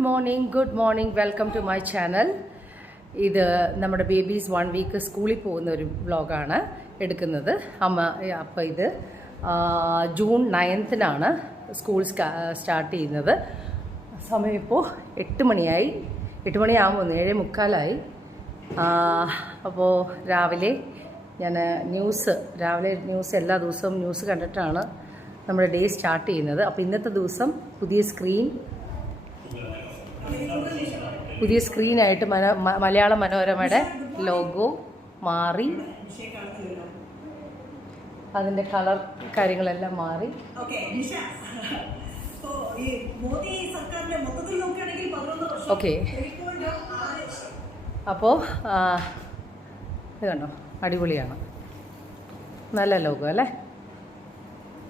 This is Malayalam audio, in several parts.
Good morning welcome to my channel. ഇത് നമ്മുടെ ബേബീസ് 1 വീക്ക് സ്കൂളിൽ പോകുന്ന ഒരു വ്ളോഗാണ് എടുക്കുന്നത്. അപ്പോൾ ഇത് ജൂൺ 9-നാണ് സ്കൂൾ സ്റ്റാർട്ട് ചെയ്യുന്നത്. സമയം ഇപ്പോൾ 8 മണിയായി. 8 മണിയാകുമ്പോൾ 7:45. അപ്പോൾ രാവിലെ ഞാൻ രാവിലെ ന്യൂസ് എല്ലാ ദിവസവും ന്യൂസ് കണ്ടിട്ടാണ് നമ്മുടെ ഡേ സ്റ്റാർട്ട് ചെയ്യുന്നത്. അപ്പോൾ ഇന്നത്തെ ദിവസം പുതിയ സ്ക്രീനായിട്ട് മലയാള മനോരമയുടെ ലോഗോ മാറി, അതിൻ്റെ കളർ കാര്യങ്ങളെല്ലാം മാറി. ഓക്കെ, അപ്പോൾ ഇത് കണ്ടോ, അടിപൊളിയാണ്. നല്ല ലോഗോ അല്ലേ,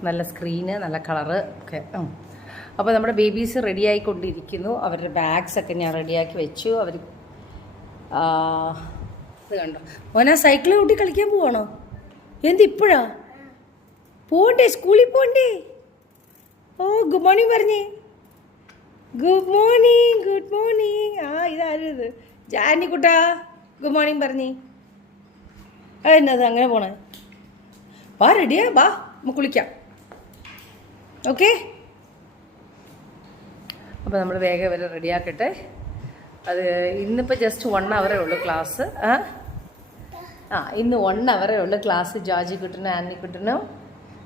നല്ല സ്ക്രീന്, നല്ല കളറ് ഒക്കെ. അപ്പോൾ നമ്മുടെ ബേബീസ് റെഡിയായിക്കൊണ്ടിരിക്കുന്നു. അവരുടെ ബാഗ്സൊക്കെ ഞാൻ റെഡിയാക്കി വെച്ചു. അവർ ഇത് കണ്ടോ, മോനാ സൈക്കിൾ കൂട്ടി കളിക്കാൻ പോവാണോ? എന്തിപ്പോഴാ പോണ്ടേ? സ്കൂളിൽ പോണ്ടേ? ഓ, ഗുഡ് മോർണിംഗ് പറഞ്ഞേ. Good morning. ഇതാരും ഇത് ജാനിക്കുട്ടാ, ഗുഡ് മോർണിംഗ് പറഞ്ഞേ. അതെന്നത് അങ്ങനെ പോണേ? വാ, റെഡിയാ, വാ നമുക്ക് കുളിക്കാം. ഓക്കെ, അപ്പോൾ നമ്മൾ വേഗം വരെ റെഡിയാക്കട്ടെ. അത് ഇന്നിപ്പോൾ ജസ്റ്റ് 1 hour ഉള്ളൂ ക്ലാസ്. ഇന്ന് 1 hour ഉള്ളൂ ക്ലാസ്. ജാജി കുട്ടനും ആന്നി കുട്ടനും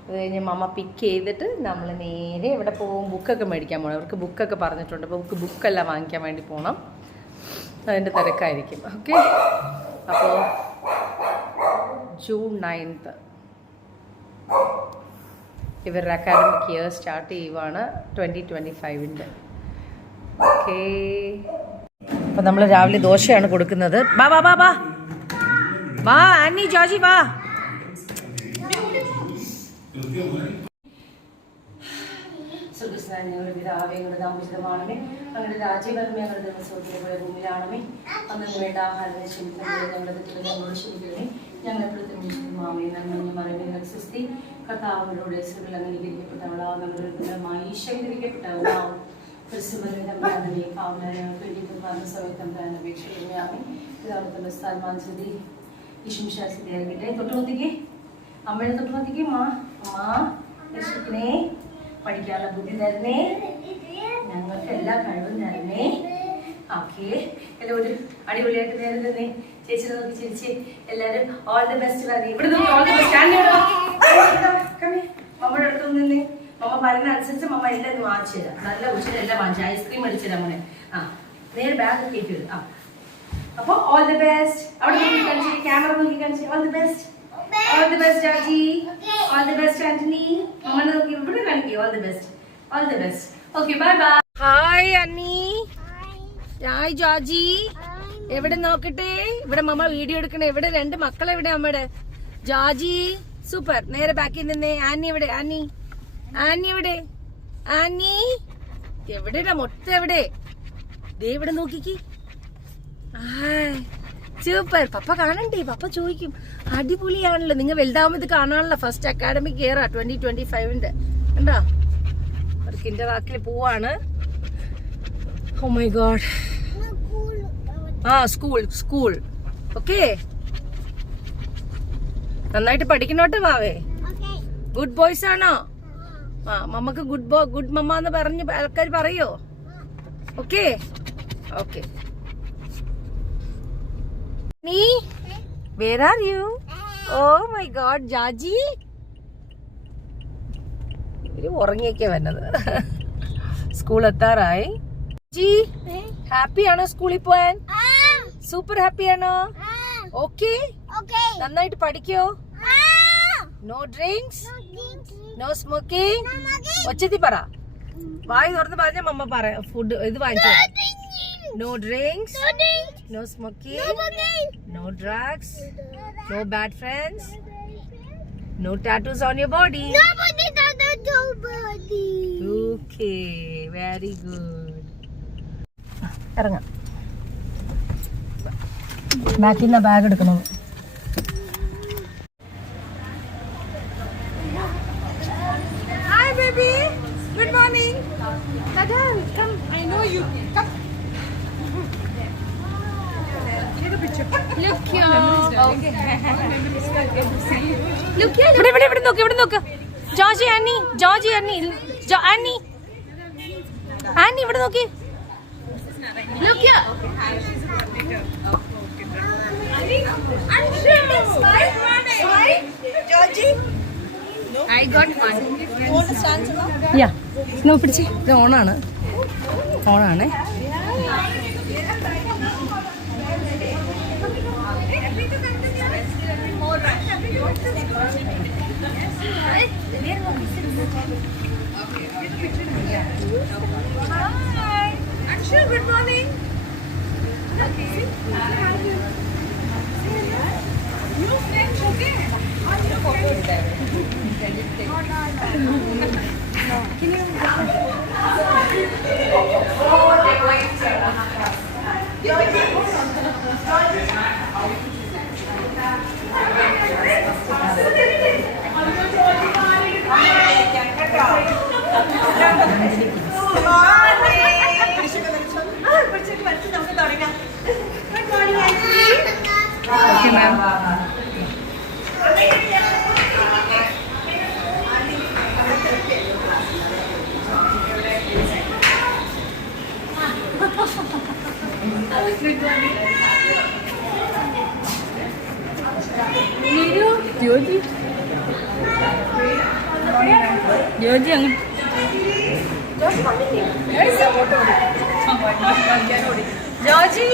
അത് കഴിഞ്ഞ് മമ്മ പിക്ക് ചെയ്തിട്ട് നമ്മൾ നേരെ ഇവിടെ പോകും. ബുക്കൊക്കെ മേടിക്കാൻ പോകണം. അവർക്ക് ബുക്കൊക്കെ പറഞ്ഞിട്ടുണ്ട്. അപ്പോൾ ബുക്കെല്ലാം വാങ്ങിക്കാൻ വേണ്ടി പോകണം. അതിൻ്റെ തിരക്കായിരിക്കും. ഓക്കെ, അപ്പോൾ ജൂൺ 9 ഇവരുടെ അക്കാഡമിക് ഇയർ സ്റ്റാർട്ട് ചെയ്യുവാണ് 2025-ൻ്റെ. ഓക്കേ, അപ്പം നമ്മൾ രാവിലെ ദോശയാണ് കൊടുക്കുന്നത്. വാ വാ വാ വാ വാ ആന്നി, ജോജി വാ. ഞങ്ങളുടെ പിതാവേ, ഞങ്ങളുടെ നാമോചിതമാണമേ, ഞങ്ങളുടെ രാജ്യഭരണമേ, ഞങ്ങളുടെ ദിവസത്തിലെ പോലെ ഭൂമിയിലാണമേ. അന്ന് വേണ്ട ആഹാരം ക്ഷമിക്കണമേ, ഞങ്ങളുടെ തെറ്റുകൾ ഞങ്ങളോട് ക്ഷമിക്കണമേ. ഞങ്ങളെപ്പോഴത്തെ മാമേ നന്മ മറമേ സിസ്തി കർത്താവിനോട് സ്ത്രീകൾ അംഗീകരിക്കപ്പെട്ടവളാവും, ഞങ്ങളുടെ ഈശ്വരീകരിക്കപ്പെട്ടവളാവും. ക്രിസ്തുമനെ തമ്പ്രാനമേ, പാവനങ്ങൾക്ക് വേണ്ടി സമയത്ത് തമ്പ്രാൻ അപേക്ഷിക്കണമേ. പിതാവിന്റെ സ്ഥാനമാനസ്ഥിതി ഈശ്വംശാസ്തി ഇറങ്ങട്ടെ. തൊട്ടുനോത്തിക്കേ, അമ്മയുടെ തൊട്ടുനോത്തിക്കേ. അമ്മ രക്ഷിക്കണേ, പഠിക്കാനുള്ള ബുദ്ധി തരണേ, ഞങ്ങൾക്ക് എല്ലാ കഴിവും തരണേ. ഓക്കെ, എല്ലാവരും അടിപൊളിയായിട്ട് നേരം തന്നെ ചേച്ചിനെ നോക്കി ചിരിച്ച് എല്ലാവരും ഓൾ ദി ബെസ്റ്റ് പറയും. ഇവിടെ ഓൾ ദി ബെസ്റ്റ്. മമ്മയുടെ അടുത്തൊന്നും നിന്ന് മമ്മ പറയുന്ന അനുസരിച്ച് മമ്മ എല്ലാം വാങ്ങിച്ചു തരാം. നല്ല ഉച്ചയിൽ എല്ലാം വാങ്ങിച്ചു. ഐസ്ക്രീം മേടിച്ചു തരാം മോനെ. നേരെ ബാഗ് കേട്ടി. അപ്പോൾ ഓൾ ദി ബെസ്റ്റ്. അവിടെ നോക്കി കാണിച്ചു, ക്യാമറ നോക്കി കാണിച്ചു. All the best, all the best Jaji, all the best Anthony. Mama നോക്കി ഇവിടെ കാണിക്കേ. all the best. Okay, bye bye. Hi Annie. Hi Jaji. എവിടെ നോക്കട്ടെ? ഇവിടെ മമ്മ വീഡിയോ എടുക്കണേ. എവിടെ 2 മക്കൾ? എവിടെ അമ്മയുടെ? ജാജി സൂപ്പർ. നേരെ ബാക്കിൽ നിന്നേ. ആന്നി എവിടെ? ആന്നി എവിടെ? ആന്നി എവിടെടാ? മൊത്തം എവിടെ? ദേ ഇവിടെ നോക്കിക്ക്. സൂപ്പർ. പപ്പ കാണണ്ടേ? പപ്പ ചോദിക്കും. അടിപൊളിയാണല്ലോ. നിങ്ങൾ വലുതാവുമ്പോൾ കാണാനല്ലോ. ഫസ്റ്റ് അക്കാഡമിക് ഇയർ 2025-ന്റെ കണ്ടോ? അവർക്ക് എന്റെ വാക്കിൽ പോവാണ്. Oh my god. School. Okay, നന്നായിട്ട് പഠിക്കണോട്ടെ മാവേ. ഗുഡ് ബോയ്സ് ആണോ? മമ്മക്ക് ഗുഡ് മമ്മ എന്ന് പറഞ്ഞ് ആൾക്കാർ പറയോ? Okay. Where are you? Oh my God, Jaji. ഇവര് ഉറങ്ങിയൊക്കെ വന്നത്. സ്കൂൾ എത്താറായി. ജി ഹാപ്പിയാണോ സ്കൂളിൽ പോവാൻ? സൂപ്പർ ഹാപ്പിയാണോ? ഓക്കെ, നന്നായിട്ട് പഠിക്കോ? No drinks, no smoking. ഒച്ചത്തി പറ, വായി തുറന്ന് പറഞ്ഞ മമ്മ പറയാ. ഫുഡ് ഇത് വാങ്ങിച്ചോ. No drinks, no smoking, no drugs, no bad friends, no tattoos on your body. Nobody tattoos on body. Okay, very good. ഇറങ്ങാം. ബാക്കിൽ നിന്ന് ബാഗ് എടുക്കണം. Hi baby, good morning. Come, I know you. Come. ഇവിടെ നോക്ക് ജോർജി ആന്നി ആന്നി ഇവിടെ നോക്കി പിടിച്ച് ഇത് ഓണാണ് Good morning. New friends, okay? Okay, ma'am. Georgie അങ്ങ് ജോർജി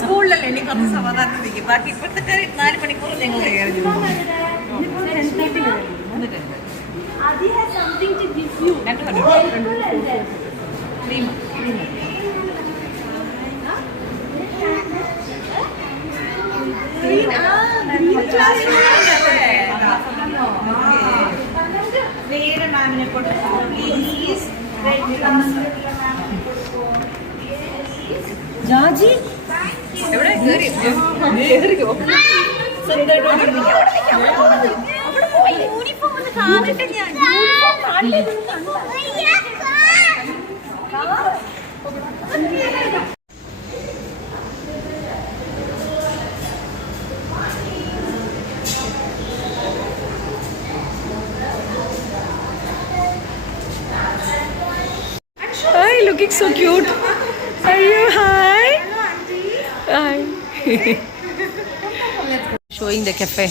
സ്കൂളിലല്ലേ ഇനി കുറച്ച് സമാധാനം ഇരിക്കും. ബാക്കി ഇപ്പോഴത്തെ 4 മണിക്കൂർ ഞങ്ങൾ കൈകാര്യം വേറെ മാമിനെ കൊടുക്കും പ്ലീസ്. ജോർജി എവിടെ യൂണിഫോം ഒന്ന് കാണട്ടെ ഞാൻ. Hi, looking so cute. Are you hi? Hi. Showing the cafe.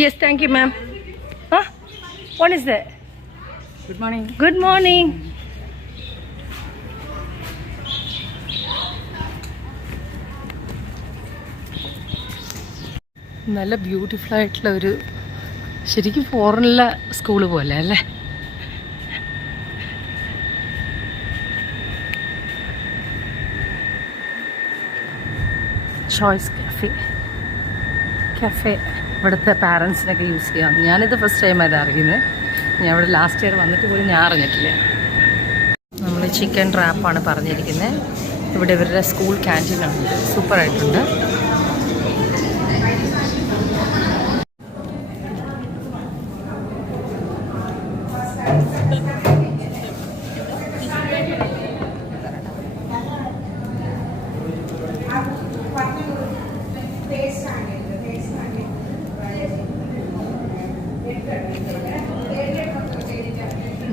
Yes, thank you, ma'am. Huh? What is that? Good morning. Good morning. നല്ല ബ്യൂട്ടിഫുൾ ആയിട്ടുള്ള ഒരു ശരിക്കും ഫോറിനിലെ സ്കൂള് പോലെ അല്ലേ. ചോയ്സ് കഫേ ഇവിടുത്തെ പാരൻസിനൊക്കെ യൂസ് ചെയ്യാം. ഞാനിത് ഫസ്റ്റ് ടൈമാണ് അറിയുന്നത്. ഞാൻ ഇവിടെ ലാസ്റ്റ് ഇയർ വന്നിട്ട് പോലും ഞാൻ അറിഞ്ഞിട്ടില്ല. നമ്മൾ ചിക്കൻ റാപ്പാണ് പറഞ്ഞിരിക്കുന്നത്. ഇവിടെ ഇവരുടെ സ്കൂൾ ക്യാൻറ്റീനാണ്, സൂപ്പറായിട്ടുണ്ട്.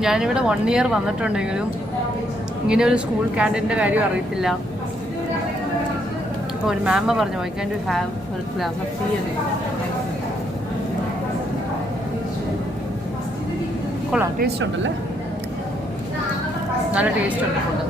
ഞാനിവിടെ 1 ഇയർ വന്നിട്ടുണ്ടെങ്കിലും ഇങ്ങനെ ഒരു സ്കൂൾ ക്യാൻറ്റീൻ്റെ കാര്യം അറിയത്തില്ല. അപ്പോൾ ഒരു മാമ പറഞ്ഞു, വൈ ക്യാൻ യു ഹാവ് ഒരു ഗ്ലാസ് ഓഫ് ടീ അല്ലേ. കൊള്ളാം, ടേസ്റ്റ് ഉണ്ടല്ലേ, നല്ല ടേസ്റ്റ് ഉണ്ട് ഫുഡ്.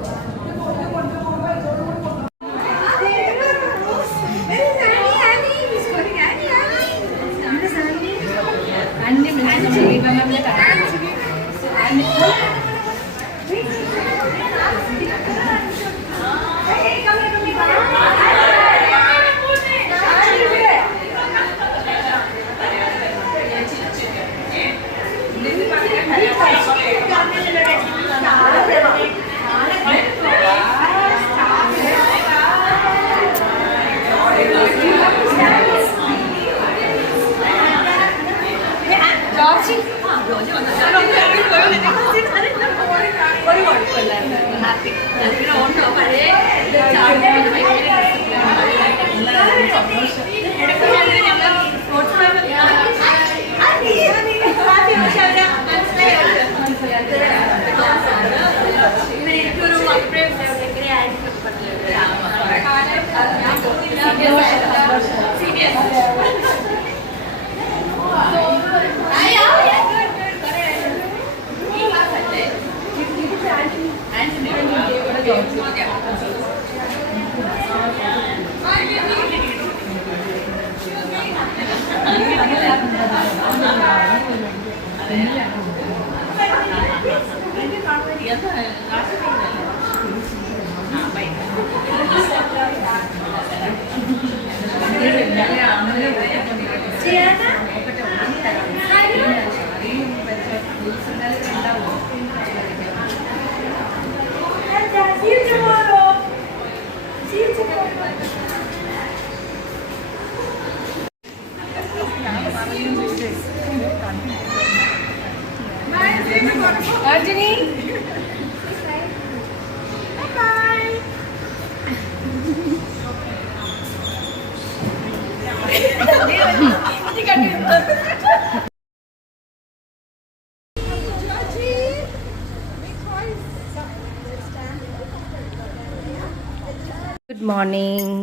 Anthony?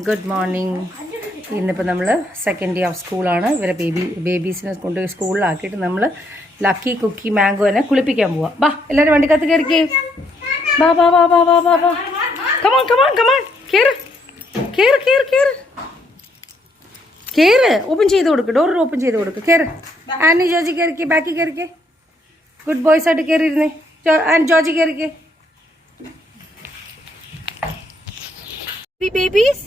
Good morning. ഇന്നിപ്പോൾ നമ്മൾ സെക്കൻഡ് ഡേ ഓഫ് സ്കൂളാണ്. ഇവരെ ബേബീസിനെ കൊണ്ട് സ്കൂളിലാക്കിയിട്ട് നമ്മൾ ലക്കി കുക്കി മാംഗോനെ കുളിപ്പിക്കാൻ പോവാം. ബാ എല്ലാവരും വണ്ടിക്കകത്ത് കയറിക്കേ. ബാ ബാ ബാ ബാ ബാ ബാ ബാ കമാൺ കമാൺ കമാൺ കയറ് കയറ് കയറ് കയറ് കയറ്. ഓപ്പൺ ചെയ്ത് കൊടുക്ക്, ഡോർ ഓപ്പൺ ചെയ്ത് കൊടുക്ക്. കയറ് ആനി ജോജി കയറിക്കേ, ബാക്കി കയറിക്കേ. ഗുഡ് ബോയ്സ് ആയിട്ട് കയറിയിരുന്നേ. ആൻഡ് ജോജി കയറിക്കേ. ബേബീസ്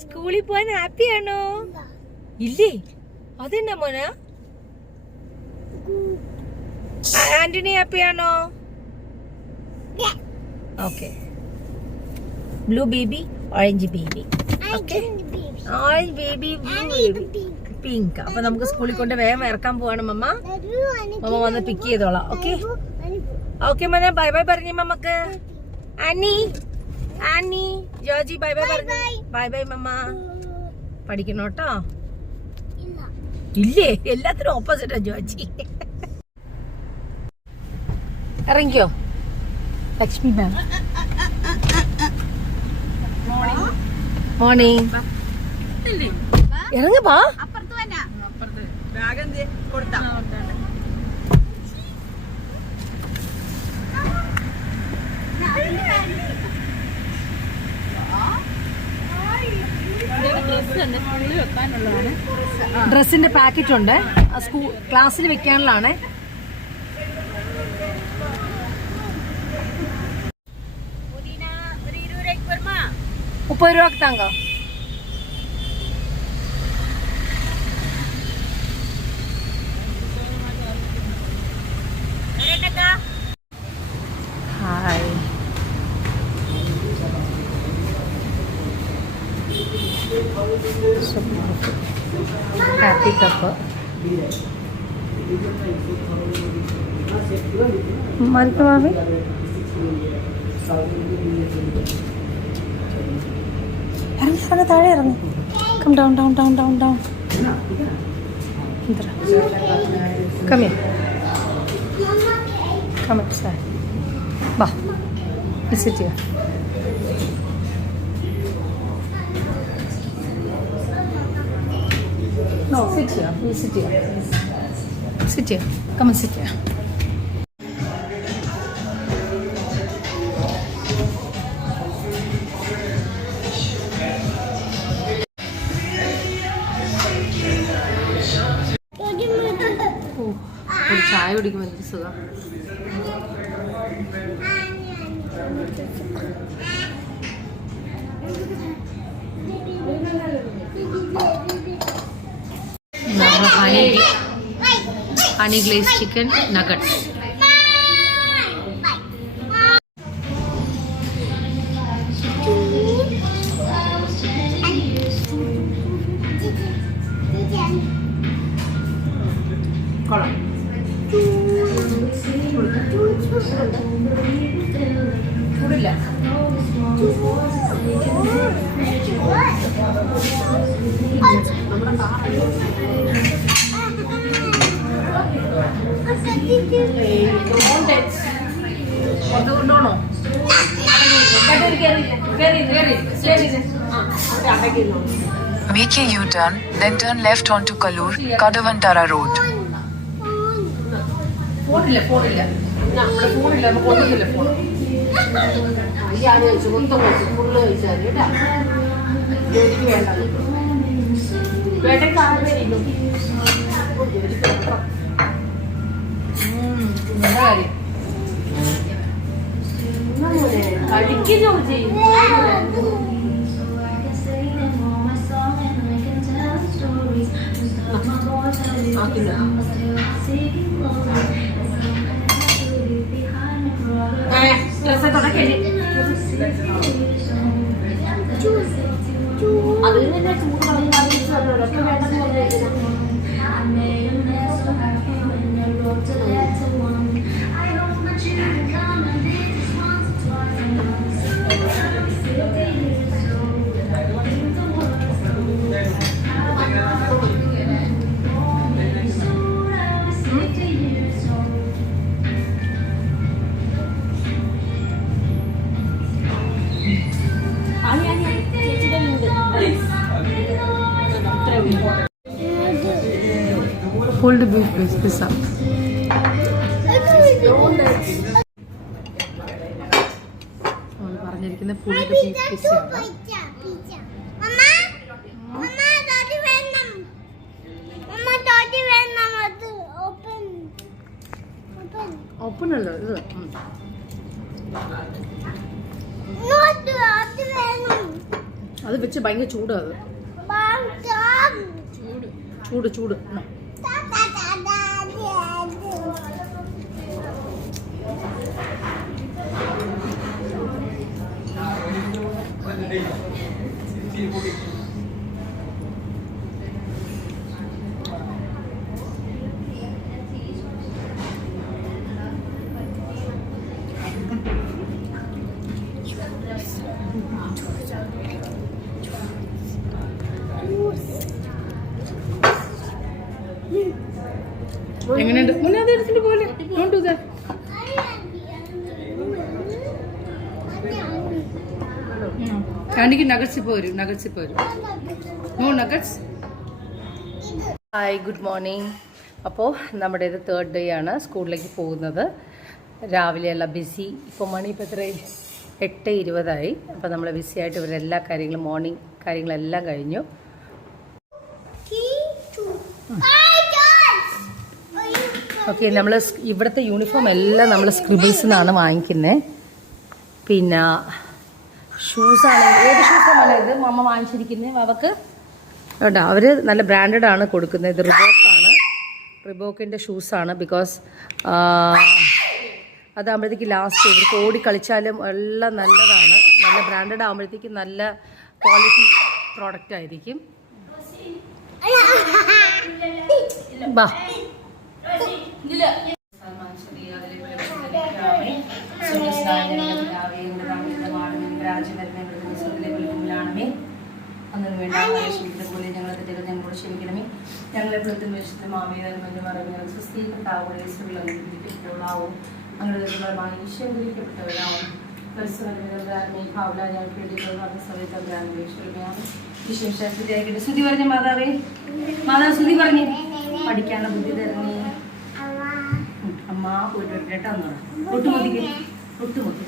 സ്കൂളിൽ പോവാൻ ഹാപ്പിയാണോ? ഇല്ലേ? അതെന്നാ മോന? ആന്റണി ഹാപ്പിയാണോ? Okay. Blue baby, orange baby. Okay, orange baby, blue baby, pink. അപ്പൊ നമുക്ക് സ്കൂളിൽ കൊണ്ട് വേഗം ഇറക്കാൻ പോവാണ് മമ്മ. മമ്മ വന്ന് പിക്ക് ചെയ്തോളാം. ഓക്കെ ഓക്കെ മോനെ, ബൈ ബൈ പറഞ്ഞു മമ്മക്ക്. ആനി ആനി ജോജി ബൈ ബൈ പറഞ്ഞു. ബൈ ബൈ മമ്മ. പഠിക്കണോട്ടോ. ഇല്ലേ? എല്ലാത്തിനും ഓപ്പോസിറ്റാ ജോജി. ഇറങ്ങിക്കോ ലക്ഷ്മി മാം. മോർണിംഗ്. ഇറങ്ങപ്പാ. ഡ്രസ്സിന്റെ പാക്കറ്റ് ഉണ്ട്, ക്ലാസ്സിൽ വെക്കാനുള്ളതാണ്. മുപ്പത് രൂപ താങ്ക. ഹായ്. ഹാപ്പി കപ്പ് മാറി. ഇറങ്ങി താഴെ ഇറങ്ങി. Come down down down down down. Come here. Come outside. Bah. You sit here. No, sit here. You sit here. Sit here. Come and sit here. ഒരു ചായ കുടിക്കുമ്പോൾ എന്തൊരു സുഖം. Honey glaze chicken nuggets. കൊള്ളാം. ചൂടില്ല. കൊണ്ടുകൊണ്ടോണോ? Make a U-turn, then turn left onto Kalur, Kadavantara Road. ഫോണില്ല ഫോണില്ല നമ്മുടെ ഫോണില്ല, നമുക്ക് കൊണ്ടുവന്നില്ല ഫോൺ. ഫുള്ള് കഴിച്ചാൽ കേട്ടാ. ജോലിക്ക് വേണ്ട വേട്ടയ്ക്ക് ആരും എന്താ കാര്യം കളിക്ക് ജോർജി. അതിൽ തന്നെ ചൂട് കളഞ്ഞൊക്കെ വേണ്ടെന്ന് പറഞ്ഞിരിക്കുന്നു. Pulled beef pizza. പറഞ്ഞിരിക്കുന്ന പുൾഡ് ബീഫ് പിസ്സയാണ്. ഓപ്പൺ അല്ല ഇത്. അത് വെച്ച് ഭയങ്കര ചൂടാണ്. ചൂട് ചൂട്. എങ്ങനെയുണ്ട്? മുന്നേ എടുത്തിട്ട് പോലെ കാണ്ടിക്ക് നഗറ്റ്സ് ഇപ്പോൾ വരും. No nuggets. Hi, good morning. അപ്പോൾ നമ്മുടേത് 3rd ഡേ ആണ് സ്കൂളിലേക്ക് പോകുന്നത്. രാവിലെയുള്ള ബിസി. ഇപ്പോൾ മണി ഇപ്പോൾ എത്രയായി? 8:20. അപ്പോൾ നമ്മൾ ബിസി ആയിട്ട് ഇവരെല്ലാ കാര്യങ്ങളും മോർണിംഗ് കാര്യങ്ങളെല്ലാം കഴിഞ്ഞു. ഓക്കെ, നമ്മൾ ഇവിടുത്തെ യൂണിഫോം എല്ലാം നമ്മൾ സ്ക്രിബിൾസിൽ നിന്നാണ് വാങ്ങിക്കുന്നത്. പിന്നെ ഷൂസാണെങ്കിൽ ഏത് ഷൂസാണ് ഇത് മമ്മ വാങ്ങിച്ചിരിക്കുന്നത് അവർക്ക് കേട്ടോ. അവർ നല്ല ബ്രാൻഡഡ് ആണ് കൊടുക്കുന്നത്. ഇത് റിബോക്കാണ്, റിബോക്കിൻ്റെ ഷൂസാണ്. ബിക്കോസ് അതാകുമ്പോഴത്തേക്ക് ലാസ്റ്റ് ഇവർക്ക് ഓടി കളിച്ചാലും എല്ലാം നല്ലതാണ്. നല്ല ബ്രാൻഡഡ് ആകുമ്പോഴത്തേക്കും നല്ല ക്വാളിറ്റി പ്രോഡക്റ്റ് ആയിരിക്കും. ബാ അന്നു വേണ്ട പോലെ ഞങ്ങളെ തെറ്റുകൾ ഞങ്ങളോട് ക്ഷമിക്കണമേ. ഞങ്ങളെപ്പോഴത്തും വിശുദ്ധ മാമേതാകുമെന്ന് പറഞ്ഞ് ഞങ്ങൾ സുസ്ഥീകൃതാവും അങ്ങനെ ഈശ്വരിക്കപ്പെട്ടവരാവും. ശ്രുതി പറഞ്ഞ മാതാവേ, മാതാവ് ശ്രുതി പറഞ്ഞേ, പഠിക്കാനുള്ള ബുദ്ധി തരണേ. അമ്മ പോയിട്ട് കേട്ടോ എന്ന് പറഞ്ഞു. തൊട്ടുമുത്തിക്ക് തൊട്ടുമുത്തി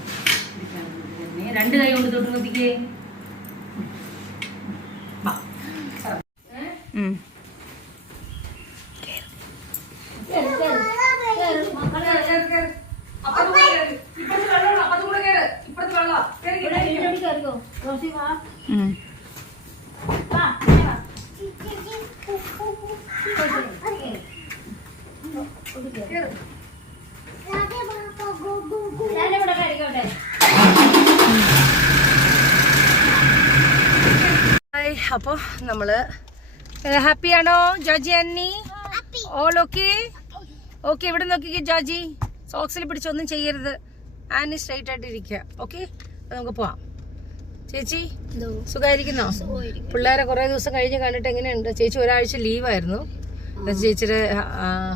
പഠിക്കാനുള്ള ബുദ്ധി തരണേ. 2 കൈ കൊണ്ട് തൊട്ടുമുത്തിക്കേ. അപ്പോൾ നമ്മള് ഹാപ്പിയാണോ ജോജി അന്നി? All okay? ഓക്കെ, ഇവിടെ നോക്കിക്കേ ജോജി, സോക്സിൽ പിടിച്ചൊന്നും ചെയ്യരുത്. ആന്നി സ്ട്രൈറ്റ് ആയിട്ട് ഇരിക്കുക. ഓക്കെ, നമുക്ക് പോവാം. ചേച്ചി സുഖമായിരിക്കുന്നോ? പിള്ളേരെ കുറേ ദിവസം കഴിഞ്ഞ് കണ്ടിട്ട് എങ്ങനെയുണ്ട്? ചേച്ചി ഒരാഴ്ച ലീവായിരുന്നു. ചേച്ചിയുടെ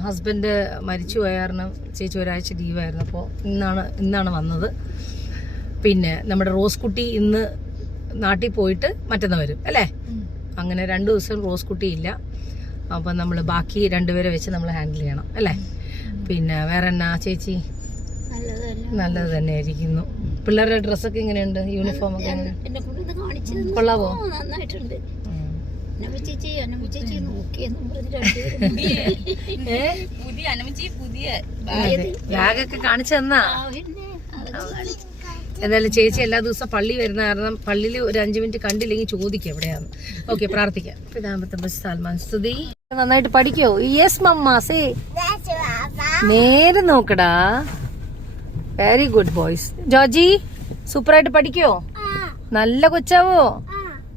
ഹസ്ബൻഡ് മരിച്ചു പോയ കാരണം ചേച്ചി ഒരാഴ്ച ലീവായിരുന്നു. അപ്പോൾ ഇന്നാണ് വന്നത്. പിന്നെ നമ്മുടെ റോസ് കുട്ടി ഇന്ന് നാട്ടിൽ പോയിട്ട് മറ്റന്നാൾ വരും അല്ലേ? അങ്ങനെ 2 ദിവസം റോസ് കുട്ടി ഇല്ല. അപ്പം നമ്മൾ ബാക്കി 2 പേരെ വെച്ച് നമ്മൾ ഹാൻഡിൽ ചെയ്യണം അല്ലേ? പിന്നെ വേറെ എന്നാ ചേച്ചി? നല്ലത് തന്നെ ആയിരിക്കുന്നു. പിള്ളേരുടെ ഡ്രസ്സൊക്കെ എങ്ങനെയുണ്ട്? യൂണിഫോം ഒക്കെ കൊള്ളാവോ? ചേച്ചി നോക്കിയെന്നും പറഞ്ഞ് പുതിയ അനുമച്ചി പുതിയ ബാഗൊക്കെ കാണിച്ചു തന്നാ. എന്തായാലും ചേച്ചി എല്ലാ ദിവസവും പള്ളി വരുന്ന കാരണം പള്ളിയിൽ ഒരു 5 മിനിറ്റ് കണ്ടില്ലെങ്കിൽ ചോദിക്കും എവിടെയാണ്. ഓക്കെ, പ്രാർത്ഥിക്കാം. സ്തുതി. നന്നായിട്ട് പഠിക്കോ? യെസ് മമ്മാസേ, നേരെ നോക്കടാ. Very good boys. ജോർജി സൂപ്പറായിട്ട് പഠിക്കോ? നല്ല കൊച്ചാവോ?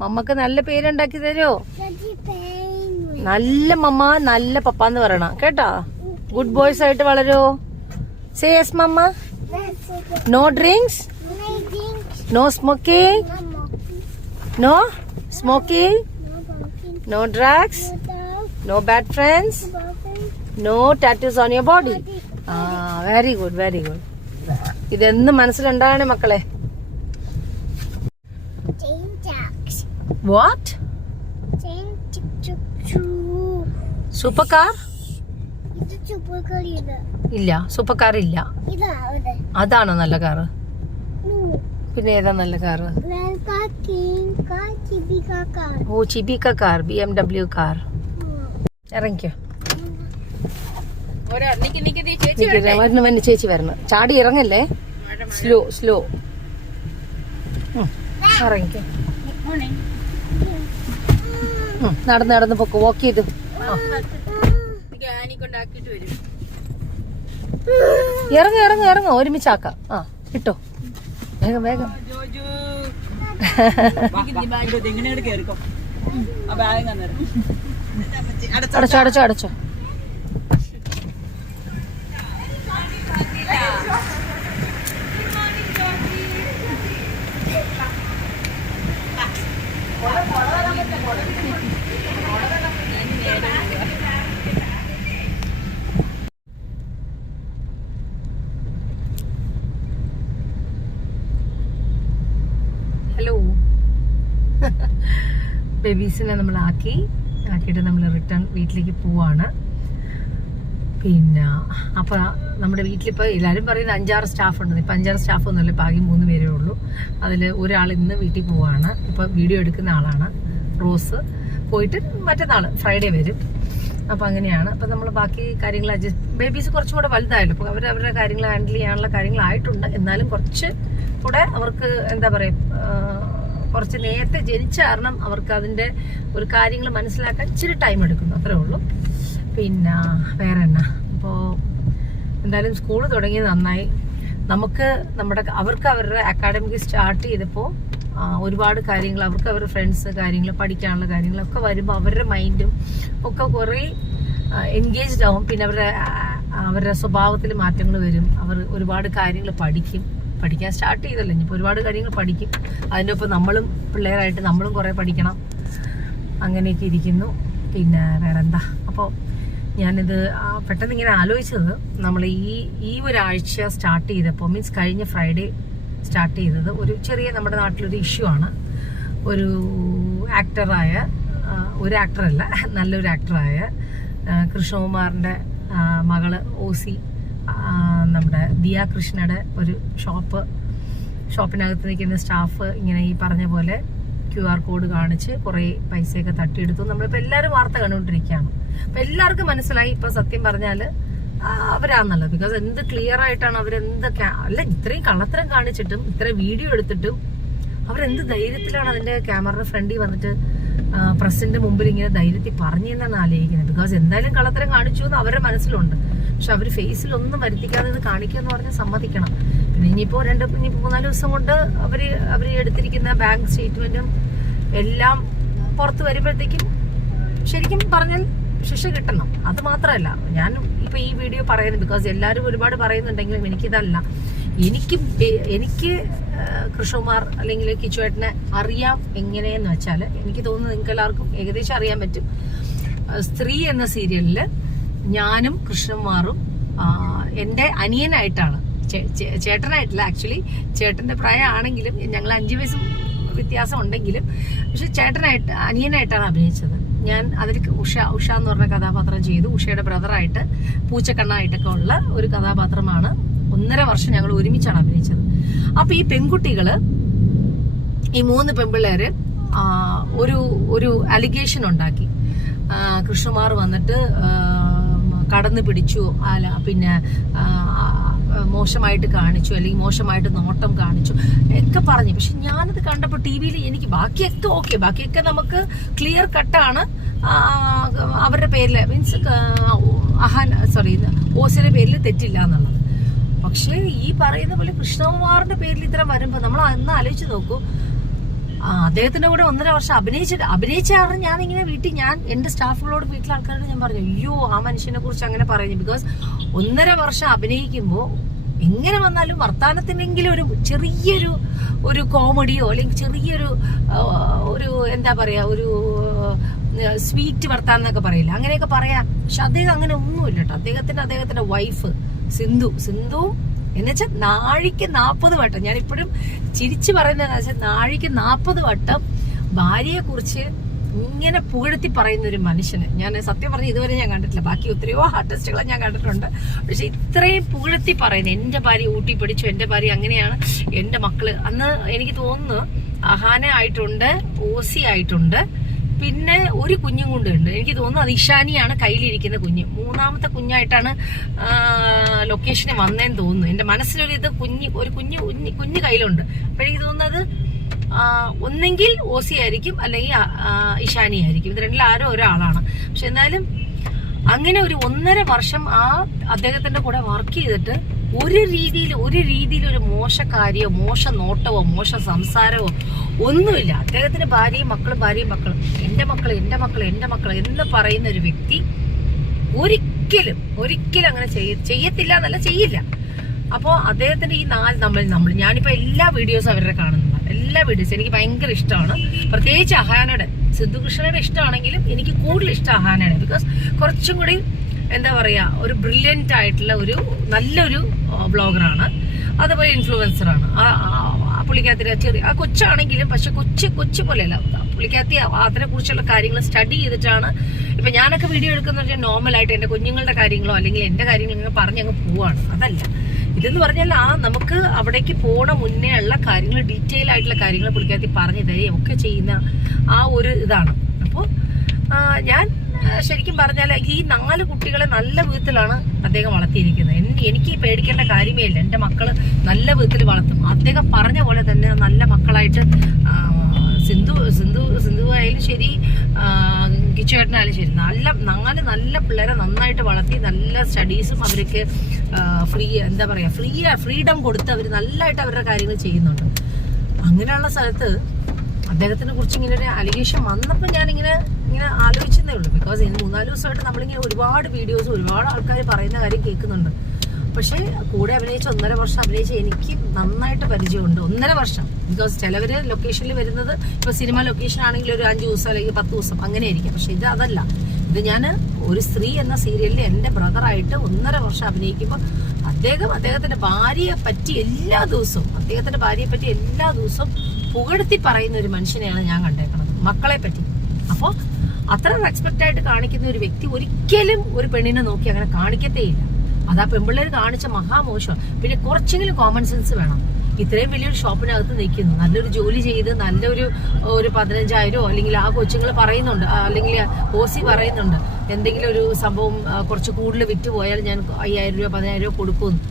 മമ്മക്ക് നല്ല പേരുണ്ടാക്കി തരോ? നല്ല മമ്മ നല്ല പപ്പ എന്ന് പറയണം കേട്ടോ. ഗുഡ് ബോയ്സ് ആയിട്ട് വളരോ. Say yes mamma. No drinks, no smoking, no smoking, no drugs, no bad friends, no tattoos on your body. Very good, very good. ഇതെന്ന് മനസ്സിലുണ്ടാവണേ മക്കളെ. വാട്ട്? സൂപ്പർ കാർ ഇല്ല, സൂപ്പർ കാർ ഇല്ല. അതാണോ നല്ല കാറ്? പിന്നെ ഏതാ നല്ല കാറ്? ഓ, ചിബിക കാർ, BMW കാർ. ഇറങ്ങിക്കോ. ചേച്ചി വരണം. ചാടി ഇറങ്ങല്ലേ, സ്ലോ സ്ലോ. ഇറങ്ങിക്കോ. നടന്ന് നടന്ന് പൊക്കോ, വാക്ക് ചെയ്തു. ഇറങ്ങ ഇറങ്ങ ഇറങ്ങ, ഒരുമിച്ചാക്കാം. ഇട്ടോ, വേഗം വേഗം. അടച്ചോ അടച്ചോ അടച്ചോ. ഹലോ. ബേബീസിനെ നമ്മൾ ആക്കിയിട്ട് നമ്മൾ റിട്ടേൺ വീട്ടിലേക്ക് പോവാണ്. പിന്നെ അപ്പൊ നമ്മുടെ വീട്ടിലിപ്പോ എല്ലാരും പറയുന്നത് 5-6 സ്റ്റാഫ് ഉണ്ട്. ഇപ്പൊ 5-6 സ്റ്റാഫ് ഒന്നുമില്ല, ബാക്കി 3 പേരേ ഉള്ളൂ. അതില് ഒരാൾ ഇന്ന് വീട്ടിൽ പോവാണ്. ഇപ്പൊ വീഡിയോ എടുക്കുന്ന ആളാണ് റോസ്. പോയിട്ട് മറ്റന്നാള് ഫ്രൈഡേ വരും. അപ്പൊ അങ്ങനെയാണ്. അപ്പൊ നമ്മൾ ബാക്കി കാര്യങ്ങൾ ബേബീസ് കുറച്ചും കൂടെ വലുതായല്ലോ. അപ്പൊ അവരുടെ കാര്യങ്ങൾ ഹാൻഡിൽ ചെയ്യാനുള്ള കാര്യങ്ങളായിട്ടുണ്ട്. എന്നാലും കുറച്ച് കൂടെ അവർക്ക് എന്താ പറയാ, കുറച്ച് നേരത്തെ ജനിച്ച കാരണം അവർക്ക് അതിന്റെ ഒരു കാര്യങ്ങൾ മനസ്സിലാക്കാൻ ഇച്ചിരി ടൈം എടുക്കുന്നു, അത്രേ ഉള്ളൂ. പിന്നെ വേറെ എന്നാ. അപ്പോൾ എന്തായാലും സ്കൂൾ തുടങ്ങിയത് നന്നായി. അവർക്ക് അവരുടെ അക്കാഡമിക് സ്റ്റാർട്ട് ചെയ്തപ്പോൾ ഒരുപാട് കാര്യങ്ങൾ, അവർക്ക് അവരുടെ ഫ്രണ്ട്സ് കാര്യങ്ങൾ, പഠിക്കാനുള്ള കാര്യങ്ങളൊക്കെ വരുമ്പോൾ അവരുടെ മൈൻഡും ഒക്കെ കുറേ എൻഗേജ്ഡ് ആവും. പിന്നെ അവരുടെ സ്വഭാവത്തിൽ മാറ്റങ്ങൾ വരും. അവർ ഒരുപാട് കാര്യങ്ങൾ പഠിക്കാൻ സ്റ്റാർട്ട് ചെയ്തല്ലോ. ഇനിയിപ്പോൾ ഒരുപാട് കാര്യങ്ങൾ പഠിക്കും. അതിൻ്റെ ഒപ്പം നമ്മളും പിള്ളേരായിട്ട് നമ്മളും കുറേ പഠിക്കണം. അങ്ങനെയൊക്കെ ഇരിക്കുന്നു. പിന്നെ വേറെ എന്താ. അപ്പോൾ ഞാനിത് പെട്ടെന്ന് ഇങ്ങനെ ആലോചിച്ചത്, നമ്മൾ ഈ ഒരാഴ്ച സ്റ്റാർട്ട് ചെയ്തപ്പോൾ, മീൻസ് കഴിഞ്ഞ ഫ്രൈഡേ സ്റ്റാർട്ട് ചെയ്തത് ഒരു ചെറിയ നമ്മുടെ നാട്ടിലൊരു ഇഷ്യൂ ആണ്. ഒരു ആക്ടറല്ല, നല്ലൊരു ആക്ടറായ കൃഷ്ണകുമാറിൻ്റെ മകള് ഓസി, നമ്മുടെ ദിയ കൃഷ്ണയുടെ ഒരു ഷോപ്പിനകത്ത് നിൽക്കുന്ന സ്റ്റാഫ് ഇങ്ങനെ ഈ പറഞ്ഞ പോലെ QR കോഡ് കാണിച്ച് കുറേ പൈസയൊക്കെ തട്ടിയെടുത്തു. നമ്മളിപ്പോൾ എല്ലാവരും വാർത്ത കണ്ടുകൊണ്ടിരിക്കുകയാണ്. അപ്പം എല്ലാവർക്കും മനസ്സിലായി ഇപ്പം സത്യം പറഞ്ഞാൽ അവരാണെന്നുള്ളത്. ബിക്കോസ് എന്ത് ക്ലിയർ ആയിട്ടാണ് അല്ല ഇത്രയും കള്ളത്തരം കാണിച്ചിട്ടും ഇത്രയും വീഡിയോ എടുത്തിട്ടും അവരെന്ത് ധൈര്യത്തിലാണ് അതിന്റെ ക്യാമറയുടെ ഫ്രണ്ടിൽ വന്നിട്ട് പ്രസിന്റെ മുമ്പിൽ ഇങ്ങനെ ധൈര്യത്തിൽ പറഞ്ഞെന്നാണ് ആലോചിക്കുന്നത്. ബിക്കോസ് എന്തായാലും കള്ളത്തരം കാണിച്ചു എന്ന് അവരുടെ മനസ്സിലുണ്ട്. പക്ഷെ അവർ ഫേസിൽ ഒന്നും വരുത്തിക്കാതെ ഇത് കാണിക്കുമെന്ന് പറഞ്ഞ് സമ്മതിക്കണം. പിന്നെ ഇനിയിപ്പോൾ 3-4 ദിവസം കൊണ്ട് അവര് എടുത്തിരിക്കുന്ന ബാങ്ക് സ്റ്റേറ്റ്മെന്റും എല്ലാം പുറത്ത് വരുമ്പോഴത്തേക്കും ശരിക്കും പറഞ്ഞാൽ ശിക്ഷ കിട്ടണം. അത് മാത്രമല്ല, ഞാൻ ഇപ്പൊ ഈ വീഡിയോ പറയുന്നത് ബിക്കോസ് എല്ലാവരും ഒരുപാട് പറയുന്നുണ്ടെങ്കിലും എനിക്കിതല്ല. എനിക്ക് കൃഷ്ണകുമാർ അല്ലെങ്കിൽ കിച്ചുവേട്ടനെ അറിയാം. എങ്ങനെയെന്ന് വെച്ചാൽ എനിക്ക് തോന്നുന്നു നിങ്ങൾക്ക് എല്ലാവർക്കും ഏകദേശം അറിയാൻ പറ്റും. സ്ത്രീ എന്ന സീരിയലില് ഞാനും കൃഷ്ണകുമാറും എൻ്റെ അനിയനായിട്ടാണ്, ചേട്ടനായിട്ടില്ല. ആക്ച്വലി ചേട്ടന്റെ പ്രായമാണെങ്കിലും ഞങ്ങൾ 5 വയസ്സ് വ്യത്യാസം ഉണ്ടെങ്കിലും പക്ഷെ അനിയനായിട്ടാണ് അഭിനയിച്ചത്. ഞാൻ അതിൽ ഉഷ എന്ന് പറഞ്ഞ കഥാപാത്രം ചെയ്തു. ഉഷയുടെ ബ്രദറായിട്ട് പൂച്ചക്കണ്ണായിട്ടൊക്കെ ഉള്ള ഒരു കഥാപാത്രമാണ്. 1.5 വർഷം ഞങ്ങൾ ഒരുമിച്ചാണ് അഭിനയിച്ചത്. അപ്പൊ ഈ പെൺകുട്ടികള്, ഈ 3 പെൺപിള്ളേര് ഒരു അലിഗേഷൻ ഉണ്ടാക്കി. കൃഷ്ണകുമാർ വന്നിട്ട് കടന്നു പിടിച്ചു, പിന്നെ മോശമായിട്ട് കാണിച്ചു, അല്ലെങ്കിൽ മോശമായിട്ട് നോട്ടം കാണിച്ചു ഒക്കെ പറഞ്ഞു. പക്ഷെ ഞാനത് കണ്ടപ്പോൾ ടി വിയിൽ എനിക്ക് ബാക്കിയൊക്കെ ഓക്കെ, ബാക്കിയൊക്കെ നമുക്ക് ക്ലിയർ കട്ടാണ്. അവരുടെ പേരിൽ മീൻസ് ഓസിയുടെ പേരിൽ തെറ്റില്ല എന്നുള്ളത്. പക്ഷെ ഈ പറയുന്ന പോലെ കൃഷ്ണകുമാറിന്റെ പേരിൽ ഇത്തരം വരുമ്പോ നമ്മൾ അന്ന് ആലോചിച്ച് നോക്കൂ. അദ്ദേഹത്തിന്റെ കൂടെ 1.5 വർഷം അഭിനയിച്ചാണ് ഞാനിങ്ങനെ ഞാൻ എന്റെ സ്റ്റാഫുകളോട്, വീട്ടിലെ ആൾക്കാരോട് ഞാൻ പറഞ്ഞു, അയ്യോ ആ മനുഷ്യനെ കുറിച്ച് അങ്ങനെ പറയുന്നു. ബിക്കോസ് 1.5 വർഷം അഭിനയിക്കുമ്പോ എങ്ങനെ വന്നാലും വർത്താനത്തിനെങ്കിലും ഒരു കോമഡിയോ അല്ലെങ്കിൽ ചെറിയൊരു എന്താ പറയാ, ഒരു സ്വീറ്റ് വർത്താനം എന്നൊക്കെ പറയില്ല, അങ്ങനെയൊക്കെ പറയാം. പക്ഷെ അദ്ദേഹം അങ്ങനെ ഒന്നുമില്ല കേട്ടോ. അദ്ദേഹത്തിന്റെ വൈഫ് സിന്ധുവും എന്നുവെച്ചാൽ നാഴിക്ക് 40 വട്ടം, ഞാനിപ്പോഴും ചിരിച്ചു പറയുന്നതെന്ന് വെച്ചാൽ നാഴിക്ക് 40 വട്ടം ഭാര്യയെ കുറിച്ച് ഇങ്ങനെ പുകഴ്ത്തി പറയുന്ന ഒരു മനുഷ്യന് ഞാൻ സത്യം പറഞ്ഞ് ഇതുവരെ ഞാൻ കണ്ടിട്ടില്ല. ബാക്കി എത്രയോ ആർട്ടിസ്റ്റുകളെ ഞാൻ കണ്ടിട്ടുണ്ട്. പക്ഷെ ഇത്രയും പുകഴ്ത്തി പറയുന്നത്, എന്റെ ഭാര്യ ഊട്ടി പഠിച്ചു, എന്റെ ഭാര്യ അങ്ങനെയാണ്, എന്റെ മക്കള്. അന്ന് എനിക്ക് തോന്നുന്നു അഹാന ആയിട്ടുണ്ട്, ഓസി ആയിട്ടുണ്ട്, പിന്നെ ഒരു കുഞ്ഞും കൊണ്ടുണ്ട്. എനിക്ക് തോന്നുന്നു അത് ഇഷാനിയാണ് കയ്യിലിരിക്കുന്ന കുഞ്ഞ്. 3ാമത്തെ കുഞ്ഞായിട്ടാണ് ലൊക്കേഷന് വന്നേന്ന് തോന്നുന്നു. എന്റെ മനസ്സിലൊരു കുഞ്ഞ് കയ്യിലുണ്ട്. അപ്പോഴെനിക്ക് തോന്നുന്നത് ഒന്നെങ്കിൽ ഓസി ആയിരിക്കും, അല്ലെങ്കിൽ ഇഷാനി ആയിരിക്കും. ഇത് രണ്ടിൽ ആരോ ഒരാളാണ്. പക്ഷെ എന്നാലും അങ്ങനെ ഒരു 1.5 വർഷം അദ്ദേഹത്തിന്റെ കൂടെ വർക്ക് ചെയ്തിട്ട് ഒരു രീതിയിൽ ഒരു മോശക്കാരിയോ മോശ നോട്ടവോ മോശ സംസാരമോ ഒന്നുമില്ല. അദ്ദേഹത്തിന്റെ ഭാര്യയും മക്കളും എന്റെ മക്കള് എന്ന് പറയുന്ന ഒരു വ്യക്തി ഒരിക്കലും അങ്ങനെ ചെയ്യത്തില്ല എന്നല്ല, ചെയ്യില്ല. അപ്പോ അദ്ദേഹത്തിന്റെ ഈ ഞാനിപ്പോ എല്ലാ വീഡിയോസും അവരുടെ കാണുന്നുണ്ട്. എല്ലാ വീഡിയോസും എനിക്ക് ഭയങ്കര ഇഷ്ടമാണ്. പ്രത്യേകിച്ച് അഹാനയുടെ, സിന്ധുകൃഷ്ണയുടെ ഇഷ്ടമാണെങ്കിലും എനിക്ക് കൂടുതൽ ഇഷ്ടം അഹാനയുടെ. ബിക്കോസ് കുറച്ചും കൂടി എന്താ പറയാ, ഒരു ബ്രില്യന്റ് ആയിട്ടുള്ള നല്ലൊരു വ്ളോഗറാണ്, അതുപോലെ ഇൻഫ്ലുവൻസറാണ്. പുള്ളിക്കകത്തി ആ കൊച്ചാണെങ്കിലും, പക്ഷെ കൊച്ചു പോലെയല്ല. പുള്ളിക്കകത്തി അതിനെ കുറിച്ചുള്ള കാര്യങ്ങൾ സ്റ്റഡി ചെയ്തിട്ടാണ്. ഇപ്പൊ ഞാനൊക്കെ വീഡിയോ എടുക്കുന്ന പറഞ്ഞാൽ നോർമലായിട്ട് എന്റെ കുഞ്ഞുങ്ങളുടെ കാര്യങ്ങളോ അല്ലെങ്കിൽ എന്റെ കാര്യങ്ങളോ ഇങ്ങനെ പറഞ്ഞങ്ങ് പോവാണ്. അതല്ല, ഇതെന്ന് പറഞ്ഞാൽ നമുക്ക് അവിടേക്ക് പോണ മുന്നേ ഉള്ള കാര്യങ്ങൾ, ഡീറ്റെയിൽ ആയിട്ടുള്ള കാര്യങ്ങൾ പുള്ളിക്കകത്തി പറഞ്ഞു തരികയും ഒക്കെ ചെയ്യുന്ന ആ ഒരു ഇതാണ്. അപ്പോൾ ഞാൻ ശരിക്കും പറഞ്ഞാൽ ഈ 4 കുട്ടികളെ നല്ല വിധത്തിലാണ് അദ്ദേഹം വളർത്തിയിരിക്കുന്നത്. എനിക്ക് പേടിക്കേണ്ട കാര്യമേ ഇല്ല. എന്റെ മക്കള് നല്ല വിധത്തിൽ വളർത്തും. അദ്ദേഹം പറഞ്ഞ പോലെ തന്നെ നല്ല മക്കളായിട്ട് സിന്ധു ആയാലും ശരി, കിച്ചുവേട്ടനായാലും ശരി, നല്ല പിള്ളേരെ നന്നായിട്ട് വളർത്തി, നല്ല സ്റ്റഡീസും അവർക്ക് ഫ്രീഡം കൊടുത്ത് അവർ നല്ലതായിട്ട് അവരുടെ കാര്യങ്ങൾ ചെയ്യുന്നുണ്ട്. അങ്ങനെയുള്ള സ്ഥലത്ത് അദ്ദേഹത്തിനെ കുറിച്ച് ഇങ്ങനെ ഒരു അലിഗേഷൻ വന്നപ്പോൾ ഞാനിങ്ങനെ ആലോചിച്ചതേ ഉള്ളൂ. ബിക്കോസ് ഇന്ന് 3-4 ദിവസമായിട്ട് നമ്മളിങ്ങനെ ഒരുപാട് വീഡിയോസ്, ഒരുപാട് ആൾക്കാർ പറയുന്ന കാര്യം കേൾക്കുന്നുണ്ട്. പക്ഷേ കൂടെ അഭിനയിച്ച 1.5 വർഷം അഭിനയിച്ച എനിക്ക് നന്നായിട്ട് പരിചയമുണ്ട്. 1.5 വർഷം. ബിക്കോസ് ചിലവര് ലൊക്കേഷനിൽ വരുന്നത് ഇപ്പൊ സിനിമ ലൊക്കേഷൻ ആണെങ്കിൽ ഒരു 5 ദിവസം അല്ലെങ്കിൽ 10 ദിവസം അങ്ങനെ ആയിരിക്കും. പക്ഷെ ഇത് അതല്ല. ഇത് ഞാൻ ഒരു സ്ത്രീ എന്ന സീരിയലിൽ എന്റെ ബ്രദറായിട്ട് 1.5 വർഷം അഭിനയിക്കുമ്പോൾ അദ്ദേഹത്തിന്റെ ഭാര്യയെ പറ്റി എല്ലാ ദിവസവും പുകഴ്ത്തി പറയുന്ന ഒരു മനുഷ്യനെയാണ് ഞാൻ കണ്ടേക്കുന്നത്, മക്കളെ പറ്റി. അപ്പോൾ അത്ര റെസ്പെക്ട് ആയിട്ട് കാണിക്കുന്ന ഒരു വ്യക്തി ഒരിക്കലും ഒരു പെണ്ണിനെ നോക്കി അങ്ങനെ കാണിക്കത്തേയില്ല. അതാ പെൺപിള്ളേർ കാണിച്ച മഹാമോശം. പിന്നെ കുറച്ചെങ്കിലും കോമൺ സെൻസ് വേണം. ഇത്രയും വലിയൊരു ഷോപ്പിനകത്ത് നിൽക്കുന്നു, നല്ലൊരു ജോലി ചെയ്ത് നല്ലൊരു 15,000 അല്ലെങ്കിൽ ആ കൊച്ചുങ്ങൾ പറയുന്നുണ്ട്, അല്ലെങ്കിൽ ഓസി പറയുന്നുണ്ട്, എന്തെങ്കിലും ഒരു സംഭവം കുറച്ച് കൂടുതൽ വിറ്റ് പോയാൽ ഞാൻ 5,000 രൂപ 10,000 രൂപ കൊടുക്കുമെന്ന്.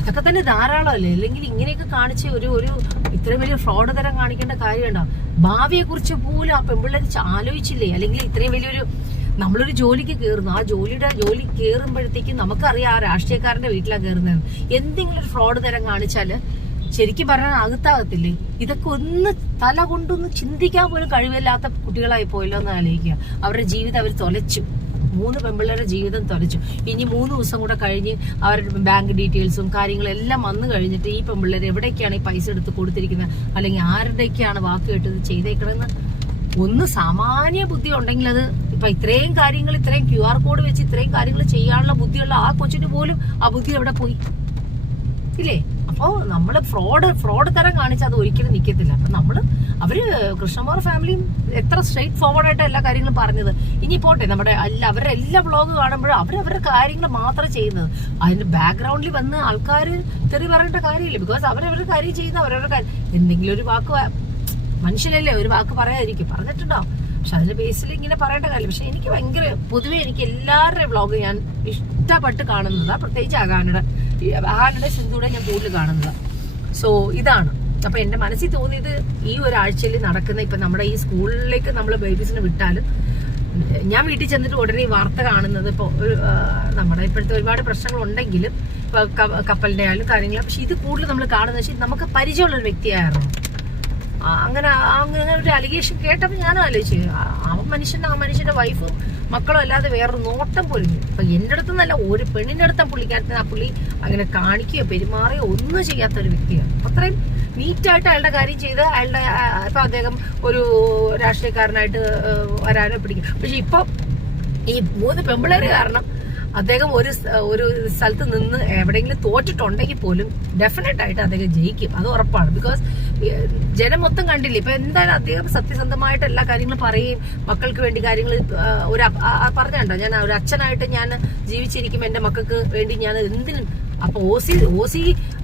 അതൊക്കെ തന്നെ ധാരാളമല്ലേ? അല്ലെങ്കിൽ ഇങ്ങനെയൊക്കെ കാണിച്ച് ഒരു ഇത്രയും വലിയ ഫ്രോഡ് തരം കാണിക്കേണ്ട കാര്യമുണ്ടോ? ഭാവിയെ കുറിച്ച് പോലും ആ പെൺപിള്ളേർ ആലോചിച്ചില്ലേ? അല്ലെങ്കിൽ ഇത്രയും വലിയൊരു നമ്മളൊരു ജോലിക്ക് കയറുന്നു, ആ ജോലി കയറുമ്പോഴത്തേക്കും നമുക്കറിയാം ആ രാഷ്ട്രീയക്കാരന്റെ വീട്ടിലാണ് കയറുന്നതെന്ന്. എന്തെങ്കിലും ഒരു ഫ്രോഡ് തരം കാണിച്ചാല് ശരിക്കും പറഞ്ഞാൽ അകത്താകത്തില്ലേ? ഇതൊക്കെ ഒന്ന് തല കൊണ്ടൊന്ന് ചിന്തിക്കാൻ പോലും കഴിവില്ലാത്ത കുട്ടികളായി പോയല്ലോ എന്ന് ആലോചിക്കുക. അവരുടെ ജീവിതം അവർ തൊലച്ചു. 3 പെൺപിള്ളേരുടെ ജീവിതം തൊലച്ചു. ഇനി 3 ദിവസം കൂടെ കഴിഞ്ഞ് അവരുടെ ബാങ്ക് ഡീറ്റെയിൽസും കാര്യങ്ങളും എല്ലാം വന്നു കഴിഞ്ഞിട്ട് ഈ പെൺപിള്ളേർ എവിടേക്കാണ് ഈ പൈസ എടുത്ത് കൊടുത്തിരിക്കുന്നത്, അല്ലെങ്കിൽ ആരുടെയൊക്കെയാണ് വാക്ക് കേട്ടത് ചെയ്തേക്കണമെന്ന് ഒന്ന് സാമാന്യ ബുദ്ധി ഉണ്ടെങ്കിൽ അത് ഇപ്പൊ ഇത്രയും QR കോഡ് വെച്ച് ഇത്രയും കാര്യങ്ങൾ ചെയ്യാനുള്ള ബുദ്ധിയുള്ള ആ കൊച്ചിന് പോലും ആ ബുദ്ധി എവിടെ പോയി ഇല്ലേ? അപ്പോ നമ്മള് ഫ്രോഡ് തരം കാണിച്ചാൽ അത് ഒരിക്കലും നിൽക്കത്തില്ല. അപ്പൊ അവര് കൃഷ്ണകുമാർ ഫാമിലിയും എത്ര സ്ട്രെയിറ്റ് ഫോർവേഡ് ആയിട്ട് എല്ലാ കാര്യങ്ങളും പറഞ്ഞത്. ഇനി പോട്ടെ, അവരുടെ എല്ലാ വ്ളോഗ് കാണുമ്പോഴും അവരവരുടെ കാര്യങ്ങൾ മാത്രം ചെയ്യുന്നത്. അതിന്റെ ബാക്ക്ഗ്രൗണ്ടിൽ വന്ന് ആൾക്കാർ തെറി പറയേണ്ട കാര്യമില്ല. ബിക്കോസ് അവരവരുടെ കാര്യം ചെയ്യുന്ന അവരവരുടെ കാര്യം. എന്തെങ്കിലും ഒരു വാക്ക് മനുഷ്യരല്ലേ, ഒരു വാക്ക് പറയാതിരിക്കും, പറഞ്ഞിട്ടുണ്ടോ, പക്ഷെ അതിന്റെ ബേസിൽ ഇങ്ങനെ പറയേണ്ട കാര്യം. പക്ഷെ എനിക്ക് ഭയങ്കര പൊതുവെ എനിക്ക് എല്ലാവരുടെയും വ്ളോഗ് ഞാൻ ഇഷ്ടപ്പെട്ട് കാണുന്നതാ, പ്രത്യേകിച്ച് അഹാനയുടെ സിന്ധുവിടെ ഞാൻ കൂടുതൽ കാണുന്നത്. സോ ഇതാണ്. അപ്പൊ എന്റെ മനസ്സിൽ തോന്നിയത് ഈ ഒരാഴ്ചയിൽ നടക്കുന്ന ഇപ്പൊ നമ്മുടെ ഈ സ്കൂളിലേക്ക് നമ്മൾ ബേബീസിനെ വിട്ടാലും ഞാൻ വീട്ടിൽ ചെന്നിട്ട് ഉടനെ ഈ വാർത്ത കാണുന്നത് ഇപ്പോൾ നമ്മുടെ ഇപ്പോഴത്തെ ഒരുപാട് പ്രശ്നങ്ങൾ ഉണ്ടെങ്കിലും കപ്പലിന്റെ ആയാലും കാര്യങ്ങളും, പക്ഷെ ഇത് കൂടുതൽ നമ്മൾ കാണുന്നത് വെച്ചാൽ നമുക്ക് പരിചയമുള്ളൊരു വ്യക്തിയായിരുന്നു. അങ്ങനെ ഒരു അലിഗേഷൻ കേട്ടപ്പോൾ ഞാനും ആലോചിച്ചു, ആ മനുഷ്യന്റെ വൈഫും മക്കളും അല്ലാതെ വേറൊരു നോട്ടം പോലും ഇപ്പൊ എന്റെ അടുത്ത് നിന്നല്ല, ഒരു പെണ്ണിന്റെ അടുത്ത പുള്ളിക്കാരത്തിന് ആ പുള്ളി അങ്ങനെ കാണിക്കുകയോ പെരുമാറുകയോ ഒന്നും ചെയ്യാത്ത ഒരു വ്യക്തിയാണ്. അത്രയും നീറ്റായിട്ട് അയാളുടെ കാര്യം ചെയ്ത് അയാളുടെ ഇപ്പൊ അദ്ദേഹം ഒരു രാഷ്ട്രീയക്കാരനായിട്ട് വരാനോ പിടിക്കും. പക്ഷെ ഇപ്പൊ ഈ 3 പെമ്പിളേര് കാരണം അദ്ദേഹം ഒരു സ്ഥലത്ത് നിന്ന് എവിടെയെങ്കിലും തോറ്റിട്ടുണ്ടെങ്കിൽ പോലും ഡെഫിനറ്റ് ആയിട്ട് അദ്ദേഹം ജയിക്കും, അത് ഉറപ്പാണ്. ബിക്കോസ് ജനം മൊത്തം കണ്ടില്ല. ഇപ്പൊ എന്തായാലും അദ്ദേഹം സത്യസന്ധമായിട്ട് എല്ലാ കാര്യങ്ങളും പറയും, മക്കൾക്ക് വേണ്ടി കാര്യങ്ങൾ പറഞ്ഞുണ്ടോ, ഞാൻ ഒരു അച്ഛനായിട്ട് ഞാൻ ജീവിച്ചിരിക്കും, എന്റെ മക്കൾക്ക് വേണ്ടി ഞാൻ എന്തിനും. അപ്പൊ ഓസി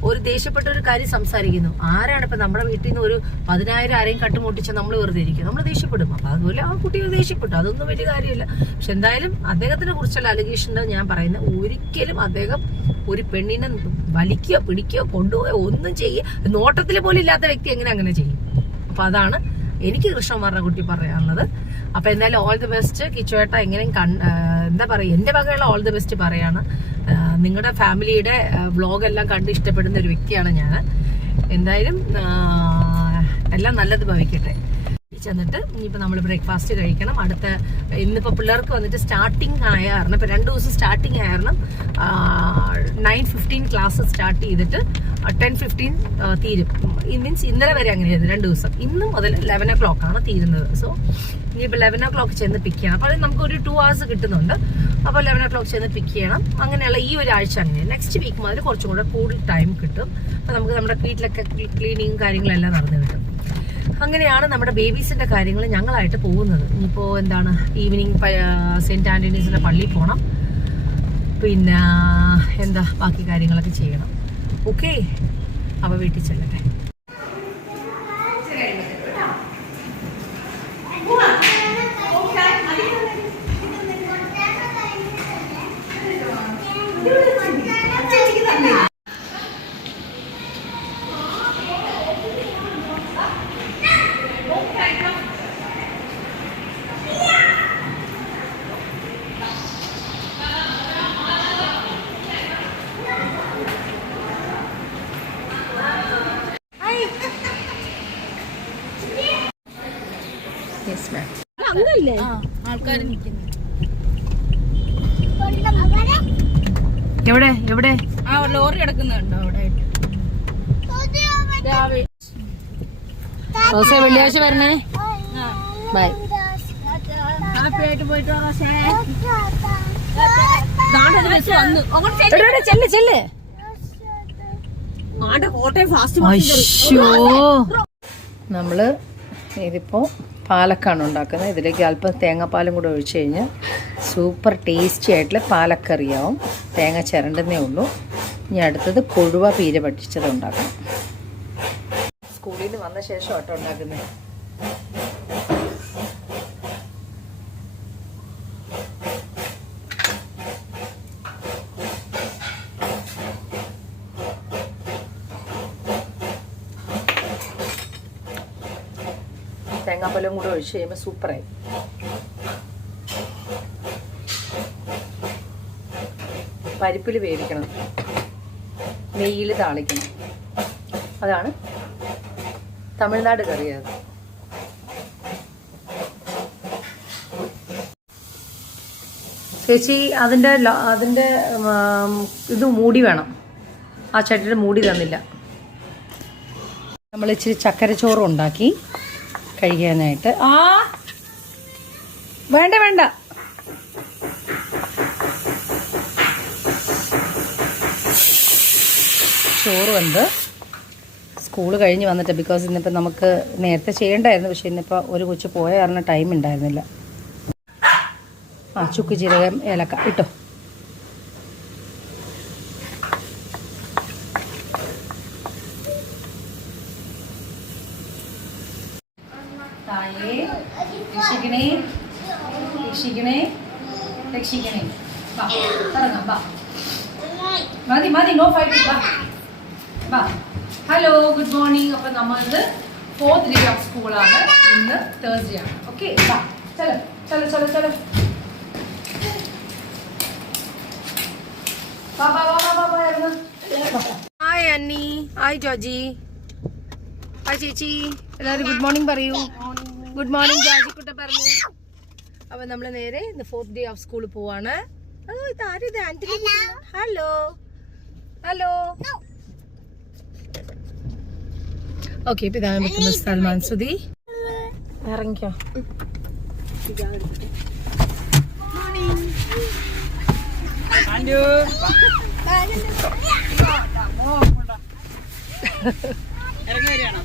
ഒരു ദേഷ്യപ്പെട്ട ഒരു കാര്യം സംസാരിക്കുന്നു. ആരാണ് ഇപ്പൊ നമ്മുടെ വീട്ടിൽ നിന്ന് ഒരു 10,000 ആരെയും കട്ടുമുട്ടിച്ച നമ്മൾ വെറുതെ ഇരിക്കും, നമ്മൾ ദേഷ്യപ്പെടും. അപ്പൊ അതുപോലെ ആ കുട്ടികൾ ദേഷ്യപ്പെട്ടു, അതൊന്നും വലിയ കാര്യമില്ല. പക്ഷെ എന്തായാലും അദ്ദേഹത്തിനെ കുറിച്ചുള്ള അലിഗേഷൻ ഞാൻ പറയുന്നത്, ഒരിക്കലും അദ്ദേഹം ഒരു പെണ്ണിനെ വലിക്കുകയോ പിടിക്കുകയോ കൊണ്ടുപോയോ ഒന്നും ചെയ്യുക നോട്ടത്തിൽ പോലും ഇല്ലാത്ത വ്യക്തി എങ്ങനെ അങ്ങനെ ചെയ്യും. അപ്പൊ അതാണ് എനിക്ക് കൃഷ്ണകുമാറിനെ കുട്ടി പറയാനുള്ളത്. അപ്പൊ എന്തായാലും ഓൾ ദി ബെസ്റ്റ് കിച്ചുവേട്ട. എങ്ങനെയും എന്താ പറയുക, എന്റെ വകയുള്ള ഓൾ ദി ബെസ്റ്റ് പറയാണ്. നിങ്ങളുടെ ഫാമിലിയുടെ വ്ളോഗ് എല്ലാം കണ്ട് ഇഷ്ടപ്പെടുന്ന ഒരു വ്യക്തിയാണ് ഞാൻ. എന്തായാലും എല്ലാം നല്ലത് ഭവിക്കട്ടെ. ചെന്നിട്ട് ഇനിയിപ്പോൾ നമ്മൾ ബ്രേക്ക്ഫാസ്റ്റ് കഴിക്കണം. ഇന്നിപ്പോൾ പിള്ളേർക്ക് വന്നിട്ട് സ്റ്റാർട്ടിങ് ആയ കാരണം, ഇപ്പോൾ 2 ദിവസം സ്റ്റാർട്ടിങ് ആയ കാരണം 9:15 ക്ലാസ് സ്റ്റാർട്ട് ചെയ്തിട്ട് 10:15 തീരും. മീൻസ് ഇന്നലെ വരെ അങ്ങനെയായിരുന്നു 2 ദിവസം. ഇന്ന് മുതൽ 11 o'clock ആണ് തീരുന്നത്. സോ ഇനിയിപ്പോൾ 11 o'clock ചെന്ന് പിക്ക് ചെയ്യണം. അപ്പോൾ നമുക്കൊരു 2 hours കിട്ടുന്നുണ്ട്. അപ്പോൾ 11 o'clock ചെന്ന് പിക്ക് ചെയ്യണം. അങ്ങനെയുള്ള ഈ ഒരാഴ്ച അങ്ങനെ. നെക്സ്റ്റ് വീക്ക് മുതൽ കുറച്ചും കൂടെ കൂടുതൽ ടൈം കിട്ടും. അപ്പോൾ നമുക്ക് നമ്മുടെ വീട്ടിലൊക്കെ ക്ലീനിങ്ങും കാര്യങ്ങളെല്ലാം നടന്നു കിട്ടും. അങ്ങനെയാണ് നമ്മുടെ ബേബീസിന്റെ കാര്യങ്ങൾ ഞങ്ങളായിട്ട് പോകുന്നത്. ഇനിയിപ്പോൾ എന്താണ്, ഈവനിങ് സെന്റ് ആന്റണീസിന്റെ പള്ളിയിൽ പോകണം, പിന്നെ എന്താ ബാക്കി കാര്യങ്ങളൊക്കെ ചെയ്യണം. ഓക്കെ, അപ്പോൾ വീട്ടിൽ ചെല്ലട്ടെ. എവിടെ എവിടെ ലോറി കിടക്കുന്നുണ്ടോ അവിടെ? റോസേ വെള്ളിയാഴ്ച വരണേ. ബൈ. ഹാപ്പിയായിട്ട് പോയിട്ട് റോസേ. ചെല്ല്. നമ്മള് ഇതിപ്പോ പാലക്കാണ് ഉണ്ടാക്കുന്നത്. ഇതിലേക്ക് അല്പം തേങ്ങാപ്പാലും കൂടെ ഒഴിച്ചു കഴിഞ്ഞാൽ സൂപ്പർ ടേസ്റ്റി ആയിട്ടുള്ള പാലക്കറിയാവും. തേങ്ങ ചിരണ്ടുന്നേ ഉള്ളൂ. ഇനി അടുത്തത് കൊഴുവ പീര പറ്റിച്ചത് ഉണ്ടാക്കണം. സ്കൂളിൽ നിന്ന് വന്ന ശേഷം ആട്ടോ ഉണ്ടാക്കുന്നത്. തേങ്ങാപ്പാലും കൂടെ ഒഴിച്ച് കഴിയുമ്പോൾ സൂപ്പറായി. പരിപ്പിൽ വേവിക്കണം, നെയ്യിൽ താളിക്കണം. അതാണ് തമിഴ്നാട് കറി. അത് ചേച്ചി അതിൻ്റെ ഇത് മൂടി വേണം. ആ ചട്ടിയുടെ മൂടി തന്നില്ല. നമ്മൾ ഇച്ചിരി ചക്കരച്ചോറും ഉണ്ടാക്കി കഴിക്കാനായിട്ട്. വേണ്ട ചോറ് വന്ന് സ്കൂൾ കഴിഞ്ഞ് വന്നിട്ട്, ബിക്കോസ് ഇന്നിപ്പോൾ നമുക്ക് നേരത്തെ ചെയ്യേണ്ടായിരുന്നു, പക്ഷെ ഇന്നിപ്പോൾ ഒരു കൊച്ചു പോയ കാരണം ടൈം ഉണ്ടായിരുന്നില്ല. ചുക്ക് ജീരകം ഏലക്ക ഇട്ടോ. ചിക്കനെ വാ ഇറങ്ങാം വാ മതി മതി നോ ഫൈറ്റ് വാ വാ ഹലോ ഗുഡ് മോർണിംഗ്. അപ്പം നമ്മൾ ഇന്ന് 4th ഡേ ഓഫ് സ്കൂളാണ്. ഇന്ന് തേഴ്സ്ഡേ ആണ്. ഓക്കെ വാ ചലോ ചലോ ചലോ ചലോ വാ വാ വാ വാ വാ ഇറങ്ങ്. ഹായ് അന്നി, ഹായ് ജോജി, ഹായ് ചേച്ചി, എല്ലാവരും ഗുഡ് മോർണിംഗ് പറയൂ. ഗുഡ് മോർണിംഗ് ജോജി കുട്ട പറഞ്ഞു. അപ്പം നമ്മൾ നേരെ ഇന്ന് 4th ഡേ ഓഫ് സ്കൂളിൽ പോവാണ്. ഇതാരും ഇത് ആന്റണി. Hello hello. ഓക്കെ ഇപ്പം ഇതാണ് നിൽക്കുന്ന സൽമാൻ സുധി. ഇറങ്ങിക്കോ. ഇറങ്ങി വരികയാണോ?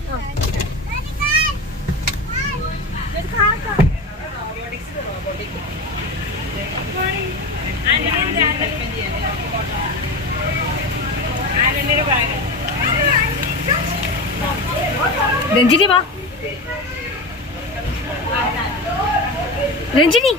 രഞ്ജിനി വാ. രഞ്ജിനി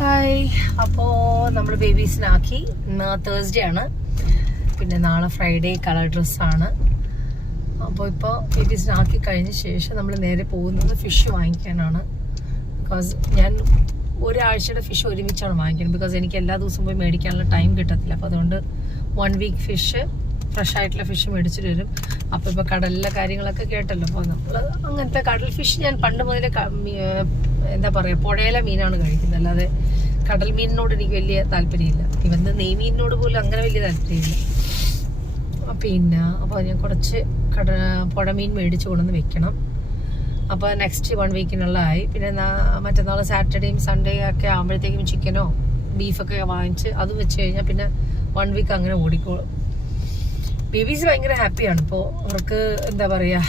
ഹായ്. അപ്പോൾ നമ്മൾ ബേബീസിനാക്കി. ഇന്ന് തേഴ്സ്ഡേ ആണ്, പിന്നെ നാളെ ഫ്രൈഡേ കളർ ഡ്രസ്സാണ്. അപ്പോൾ ഇപ്പോൾ ബേബീസിനാക്കി കഴിഞ്ഞ ശേഷം നമ്മൾ നേരെ പോകുന്നത് ഫിഷ് വാങ്ങിക്കാനാണ്. ബിക്കോസ് ഞാൻ ഒരാഴ്ചയുടെ ഫിഷ് ഒരുമിച്ചാണ് വാങ്ങിക്കുന്നത്. ബിക്കോസ് എനിക്ക് എല്ലാ ദിവസവും പോയി മേടിക്കാനുള്ള ടൈം കിട്ടത്തില്ല. അപ്പോൾ അതുകൊണ്ട് 1 വീക്ക് ഫിഷ്, ഫ്രഷ് ആയിട്ടുള്ള ഫിഷ് മേടിച്ചിട്ട് വരും. അപ്പോൾ ഇപ്പോൾ കടലിലെ കാര്യങ്ങളൊക്കെ കേട്ടല്ലോ. അപ്പോൾ നമ്മൾ അങ്ങനത്തെ കടൽ ഫിഷ് ഞാൻ പണ്ട് മുതലേ എന്താ പറയുക, പുഴയിലെ മീനാണ് കഴിക്കുന്നത്. അല്ലാതെ കടൽ മീനിനോട് എനിക്ക് വലിയ താല്പര്യമില്ല. ഇവന്ന് നെയ്മീനിനോട് പോലും അങ്ങനെ വലിയ താല്പര്യമില്ല. പിന്നെ അപ്പോൾ ഞാൻ കുറച്ച് പുഴമീൻ മേടിച്ച് കൊണ്ടുവന്ന് വെക്കണം. അപ്പോൾ നെക്സ്റ്റ് 1 വീക്കിനുള്ളതായി. പിന്നെ മറ്റന്നാൾ സാറ്റർഡേയും സൺഡേ ഒക്കെ ആകുമ്പോഴത്തേക്കും ചിക്കനോ ബീഫൊക്കെ വാങ്ങിച്ച് അത് വെച്ച് കഴിഞ്ഞാൽ പിന്നെ 1 വീക്ക് അങ്ങനെ ഓടിക്കോളും. ബേബീസ് ഭയങ്കര ഹാപ്പിയാണ്. ഇപ്പോൾ അവർക്ക് എന്താ പറയുക,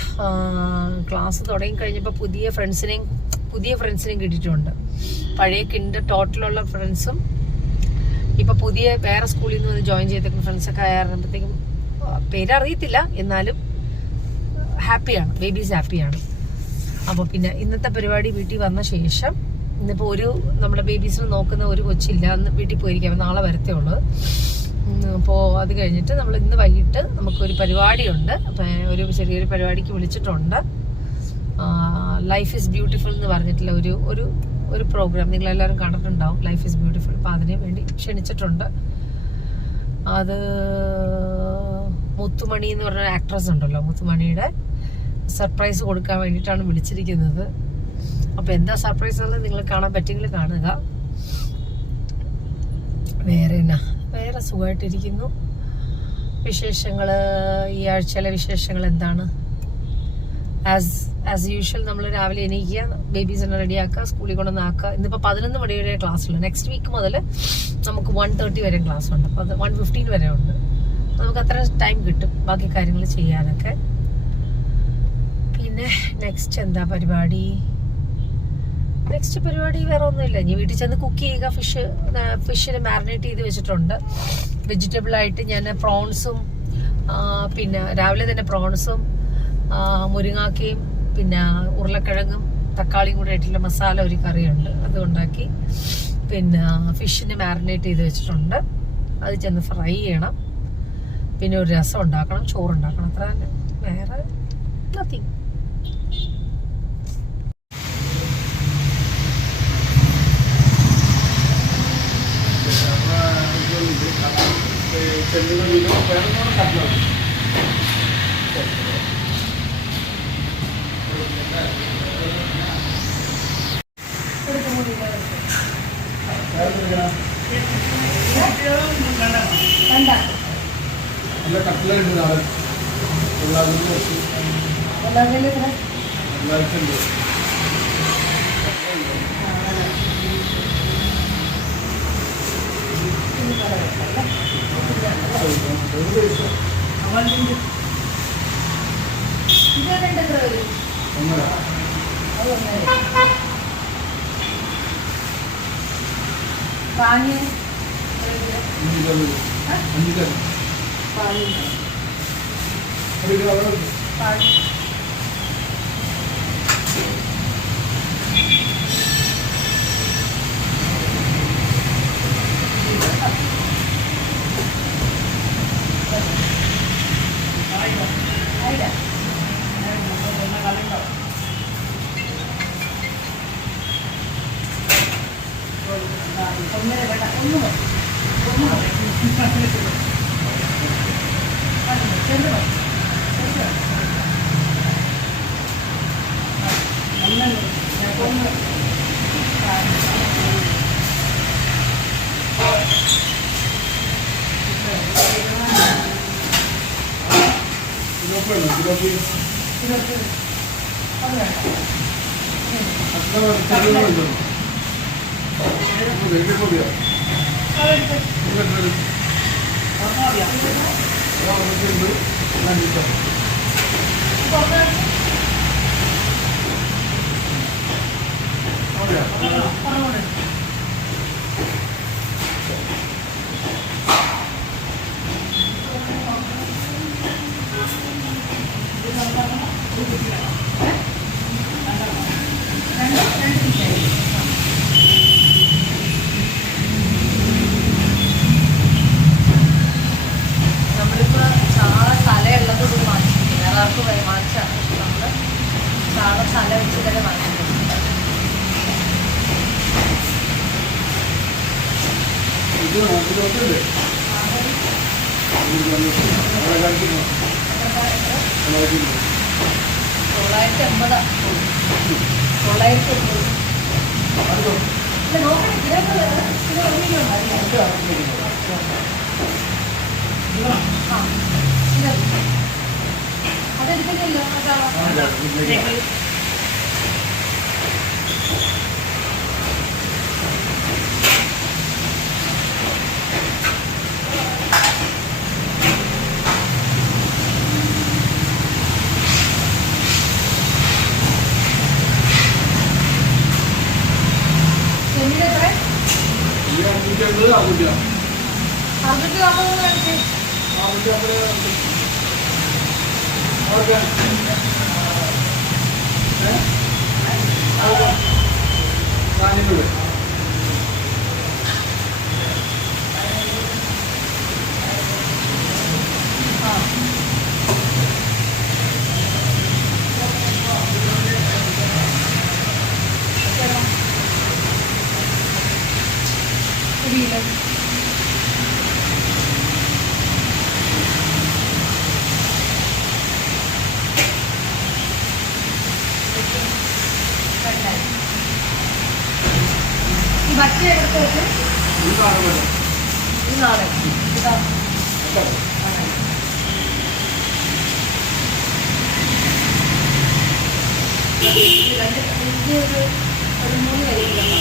ക്ലാസ് തുടങ്ങി കഴിഞ്ഞപ്പോൾ പുതിയ ഫ്രണ്ട്സിനെയും കിട്ടിയിട്ടുണ്ട്. പഴയ ടോട്ടലുള്ള ഫ്രണ്ട്സും ഇപ്പോൾ പുതിയ വേറെ സ്കൂളിൽ നിന്ന് വന്ന് ജോയിൻ ചെയ്തേക്കുന്ന ഫ്രണ്ട്സൊക്കെ ആയിരുന്നപ്പോഴത്തേക്കും പേരറിയത്തില്ല, എന്നാലും ഹാപ്പിയാണ്, ബേബീസ് ഹാപ്പിയാണ്. അപ്പോൾ പിന്നെ ഇന്നത്തെ പരിപാടി വീട്ടിൽ വന്ന ശേഷം ഇന്നിപ്പോൾ നമ്മുടെ ബേബീസിനെ നോക്കുന്ന ഒരു കൊച്ചില്ല, അന്ന് വീട്ടിൽ പോയിരിക്കാം, നാളെ വരത്തേ ഉള്ളൂ. അപ്പോൾ അത് കഴിഞ്ഞിട്ട് നമ്മൾ ഇന്ന് വൈകിട്ട് നമുക്കൊരു പരിപാടിയുണ്ട്. അപ്പം ഒരു ചെറിയൊരു പരിപാടിക്ക് വിളിച്ചിട്ടുണ്ട്. ലൈഫ് ഈസ് ബ്യൂട്ടിഫുൾ എന്ന് പറഞ്ഞിട്ടുള്ള ഒരു പ്രോഗ്രാം നിങ്ങളെല്ലാവരും കണ്ടിട്ടുണ്ടാവും. Life is beautiful. അപ്പോൾ അതിന് വേണ്ടി ക്ഷണിച്ചിട്ടുണ്ട്. അത് മുത്തുമണി എന്ന് പറഞ്ഞ ആക്ട്രസ് ഉണ്ടല്ലോ, മുത്തുമണിയുടെ സർപ്രൈസ് കൊടുക്കാൻ വേണ്ടിയിട്ടാണ് വിളിച്ചിരിക്കുന്നത്. അപ്പോൾ എന്താ സർപ്രൈസ് എന്നുള്ളത് നിങ്ങൾ കാണാൻ പറ്റുമെങ്കിൽ കാണുക. വേറെ സുഖമായിട്ടിരിക്കുന്നു. വിശേഷങ്ങൾ, ഈ ആഴ്ചയിലെ വിശേഷങ്ങൾ എന്താണ്? ആസ് യൂഷ്വൽ നമ്മൾ രാവിലെ എണീക്കുക, ബേബീസിനെ റെഡിയാക്കുക, സ്കൂളിൽ കൊണ്ടുവന്നാക്കുക. ഇന്നിപ്പോൾ 11 മണി വരെ ക്ലാസ്സുള്ളൂ. നെക്സ്റ്റ് വീക്ക് മുതൽ നമുക്ക് 1:30 വരെ ക്ലാസ് ഉണ്ട്. അപ്പോൾ അത് 1:15 വരെ ഉണ്ട്. നമുക്ക് അത്ര ടൈം കിട്ടും ബാക്കി കാര്യങ്ങൾ ചെയ്യാനൊക്കെ. പിന്നെ നെക്സ്റ്റ് എന്താ പരിപാടി? നെക്സ്റ്റ് പരിപാടി വേറെ ഒന്നുമില്ല. ഇനി വീട്ടിൽ ചെന്ന് കുക്ക് ചെയ്യുക. ഫിഷിന് മാരിനേറ്റ് ചെയ്ത് വെച്ചിട്ടുണ്ട്. വെജിറ്റബിളായിട്ട് ഞാൻ പ്രോൺസും, പിന്നെ രാവിലെ തന്നെ പ്രോൺസും മുരിങ്ങാക്കയും പിന്നെ ഉരുളക്കിഴങ്ങും തക്കാളിയും കൂടെ ആയിട്ടുള്ള മസാല ഒരു കറിയുണ്ട്, അത് ഉണ്ടാക്കി. പിന്നെ ഫിഷിന് മാരിനേറ്റ് ചെയ്ത് വെച്ചിട്ടുണ്ട്. അത് ചെന്ന് ഫ്രൈ ചെയ്യണം. പിന്നെ ഒരു രസം ഉണ്ടാക്കണം, ചോറുണ്ടാക്കണം. അത്ര തന്നെ, വേറെ നത്തിങ്. നമ്മളിപ്പോൾ ചാള തലയുള്ളത് കൂടി വാങ്ങിച്ചിട്ടുണ്ട്. വേറെ ആർക്കും വാങ്ങിച്ചാണ്, പക്ഷെ നമ്മൾ ചാള തല വെച്ച് തന്നെ വാങ്ങിച്ചിട്ടുണ്ട്. അതെടുത്തില്ലല്ലോ അതാ ഈ മറ്റേ എടുത്ത് ഈ നാളെ ഇതാ ഒരു 3 കഴിയില്ല.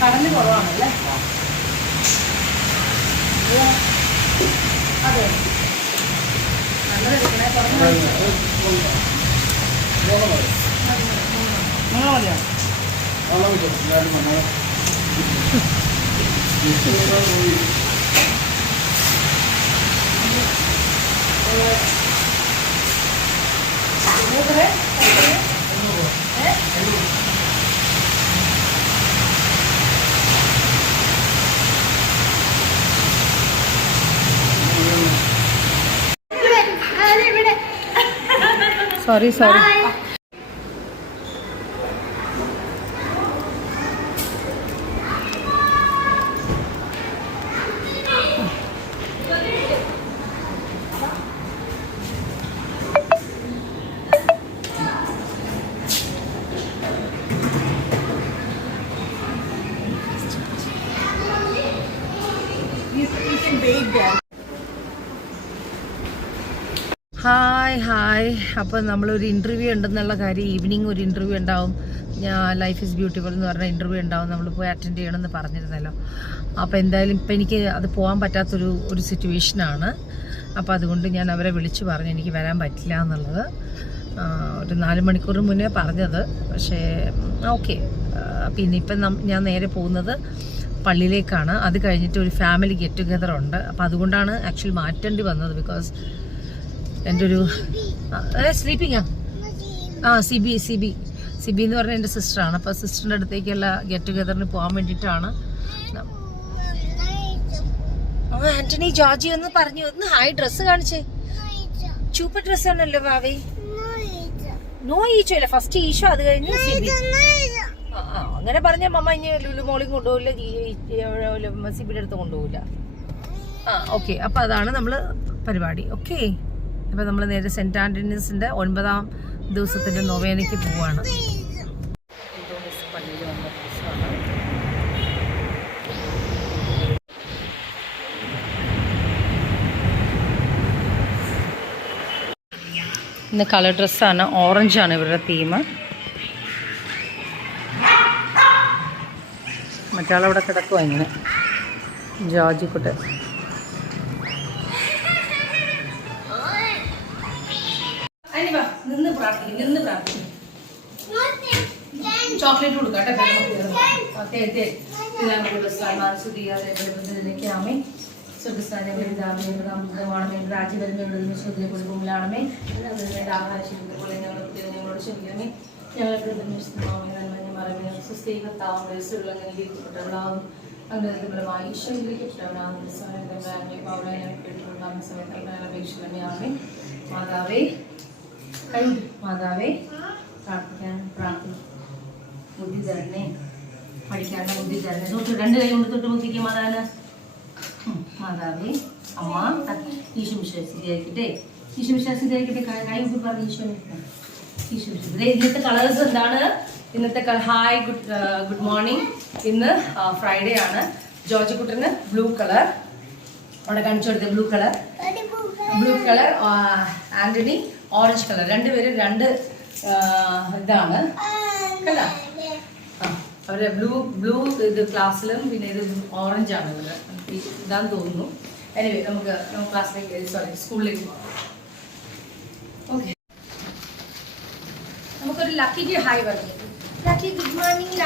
കടല് കുറവാണല്ലേ? അതെ, നല്ലതെടുക്കണേ. Sorry hi. അപ്പോൾ നമ്മളൊരു ഇൻ്റർവ്യൂ ഉണ്ടെന്നുള്ള കാര്യം, ഈവനിങ് ഒരു ഇൻ്റർവ്യൂ ഉണ്ടാവും. ഞാൻ ലൈഫ് ഈസ് ബ്യൂട്ടിഫുൾ എന്ന് പറഞ്ഞ ഇൻ്റർവ്യൂ ഉണ്ടാവും. നമ്മൾ പോയി അറ്റൻഡ് ചെയ്യണമെന്ന് പറഞ്ഞിരുന്നല്ലോ. അപ്പോൾ എന്തായാലും ഇപ്പം എനിക്ക് അത് പോകാൻ പറ്റാത്തൊരു സിറ്റുവേഷനാണ്. അപ്പോൾ അതുകൊണ്ട് ഞാൻ അവരെ വിളിച്ചു പറഞ്ഞു എനിക്ക് വരാൻ പറ്റില്ല എന്നുള്ളത്. ഒരു 4 മണിക്കൂർ മുന്നേ പറഞ്ഞത്. പക്ഷേ ഓക്കെ. പിന്നെ ഇപ്പം ഞാൻ നേരെ പോകുന്നത് പള്ളിയിലേക്കാണ്. അത് കഴിഞ്ഞിട്ട് ഒരു ഫാമിലി ഗെറ്റ് ടുഗെദർ ഉണ്ട്. അപ്പോൾ അതുകൊണ്ടാണ് ആക്ച്വലി മാറ്റേണ്ടി വന്നത്. ബിക്കോസ് എൻ്റെ ഒരു സ്ലീപ്പിങ്ങാ സിബി എന്ന് പറഞ്ഞാൽ എൻ്റെ സിസ്റ്ററാണ്. അപ്പോൾ സിസ്റ്ററിൻ്റെ അടുത്തേക്കുള്ള ഗെറ്റ് ടുഗെദറിന് പോകാൻ വേണ്ടിയിട്ടാണ്. ആന്റണി ജോർജി ഒന്ന് പറഞ്ഞു, ഒന്ന് ഹായ്. ഡ്രസ്സ് കാണിച്ചേ. ചൂപ്പർ ഡ്രസ്സാണല്ലോ ഭാവി. നോ ഈച്ചോ ഇല്ല, ഫസ്റ്റ് ഈശോ, അത് കഴിഞ്ഞ് സിബി. അങ്ങനെ പറഞ്ഞ മമ്മ ഇനി ലുലു മോളിൽ കൊണ്ടുപോകില്ല, സിബിയുടെ അടുത്ത് കൊണ്ടുപോകില്ല. ഓക്കെ. അപ്പോൾ അതാണ് നമ്മൾ പരിപാടി. ഓക്കെ. അപ്പോൾ നമ്മൾ നേരെ സെൻറ്റ് ആൻ്റണീസിൻ്റെ 9ാം ദിവസത്തിൻ്റെ നൊവേനയ്ക്ക് പോവാണ്. പള്ളിയിൽ വന്ന ദിവസമാണ്. ഇന്ന് കളർ ഡ്രസ്സാണ്, ഓറഞ്ചാണ് ഇവരുടെ തീം. മറ്റാളവിടെ കിടക്കുവാ ഇങ്ങനെ ജോർജിക്കുട്ട്. ചോക്ലേറ്റ് കൊടുക്കാം. രാജ്യപരമേ ആഹാരശീലത്തെ ഞങ്ങളോട് ക്ഷമിക്കണമേ. ഞങ്ങൾക്ക് സുസ്ഥീകത്താവുന്നവളാകും അങ്ങനെ ഈശ്വരനാമേ. മാതാവേ പ്രാർത്ഥിക്കാൻ ബുദ്ധി തരണേ, പഠിക്കാനുള്ള ബുദ്ധി തരണേ. തൊട്ട് 2 കൈ കൊണ്ട് തൊട്ട് മുത്തിക്കും മാതാവിന്. മാതാവേ അമ്മ ഈശ്വരശാസിയായിക്കട്ടെ, ഈശ്വരശാസിയായിക്കട്ടെ. കൈ മുട്ടി പറഞ്ഞ് ഈശ്വരൻ. ഇന്നത്തെ കളേഴ്സ് എന്താണ്? ഇന്നത്തെ ഹായ്, ഗുഡ് മോർണിംഗ്. ഇന്ന് ഫ്രൈഡേ ആണ്. ജോർജിക്കുട്ടന് ബ്ലൂ കളർ അവിടെ കാണിച്ചു കൊടുത്ത blue colour, Antony orange colour. രണ്ടുപേരും 2 ഇതാണ് കണ്ട. അവരുടെ ബ്ലൂ ഇത് ക്ലാസ്സിലും പിന്നെ ഇത് ഓറഞ്ചാണ് ഇവിടെ ഇതാന്ന് തോന്നുന്നു. എനിവേ നമുക്ക് ക്ലാസ്സിലേക്ക് സ്കൂളിലേക്ക് പോകാം. ഓക്കെ. നമുക്കൊരു ലക്കിക്ക് ഹായ് പറഞ്ഞു. Lucky good morning.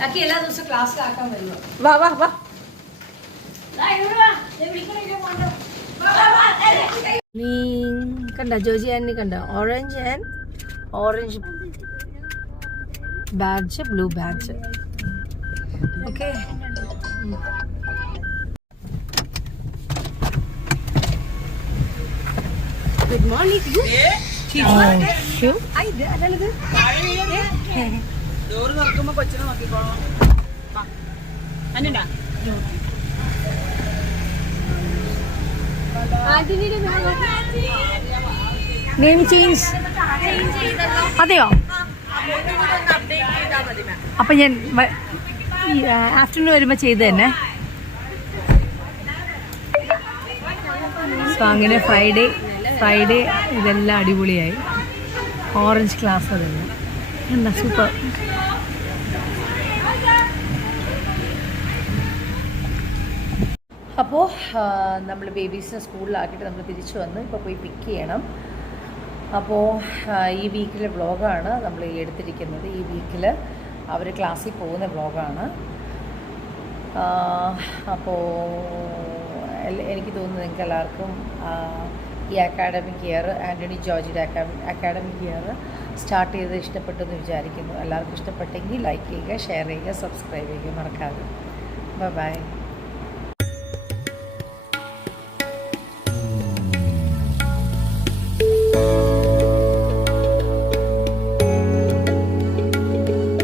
ലക്കി എല്ലാ ദിവസവും ക്ലാസ്സിലാക്കാൻ വരുമോ? വാ കണ്ട ജോജി ആന്റി കണ്ട. Orange badge, blue badge. Okay. Good morning. Door തുറക്കുമ്പോ കൊച്ചിനെ നോക്കിക്കോളാം. Name change. അതെയോ? അപ്പൊ ഞാൻ ആഫ്റ്റർനൂൺ വരുമ്പോ ചെയ്ത് തന്നെ. സോ അങ്ങനെ ഫ്രൈഡേ ഇതെല്ലാം അടിപൊളിയായി. ഓറഞ്ച് ക്ലാസ് അതെല്ലാം എന്താ സൂപ്പർ. അപ്പോൾ നമ്മൾ ബേബീസിനെ സ്കൂളിലാക്കിയിട്ട് നമ്മൾ തിരിച്ചു വന്ന് ഇപ്പോൾ പോയി പിക്ക് ചെയ്യണം. അപ്പോൾ ഈ വീക്കിലെ വ്ളോഗാണ് നമ്മൾ എടുത്തിരിക്കുന്നത്. ഈ വീക്കിൽ അവർ ക്ലാസ്സിൽ പോകുന്ന വ്ളോഗാണ്. അപ്പോൾ എനിക്ക് തോന്നുന്നു നിങ്ങൾക്ക് എല്ലാവർക്കും ഈ അക്കാഡമിക് ഇയർ, ആൻ്റണി ജോർജിയുടെ അക്കാഡമിക് ഇയർ സ്റ്റാർട്ട് ചെയ്ത് ഇഷ്ടപ്പെട്ടെന്ന് വിചാരിക്കുന്നു. എല്ലാവർക്കും ഇഷ്ടപ്പെട്ടെങ്കിൽ ലൈക്ക് ചെയ്യുക, ഷെയർ ചെയ്യുക, സബ്സ്ക്രൈബ് ചെയ്യുക മറക്കാതെ. ബൈ.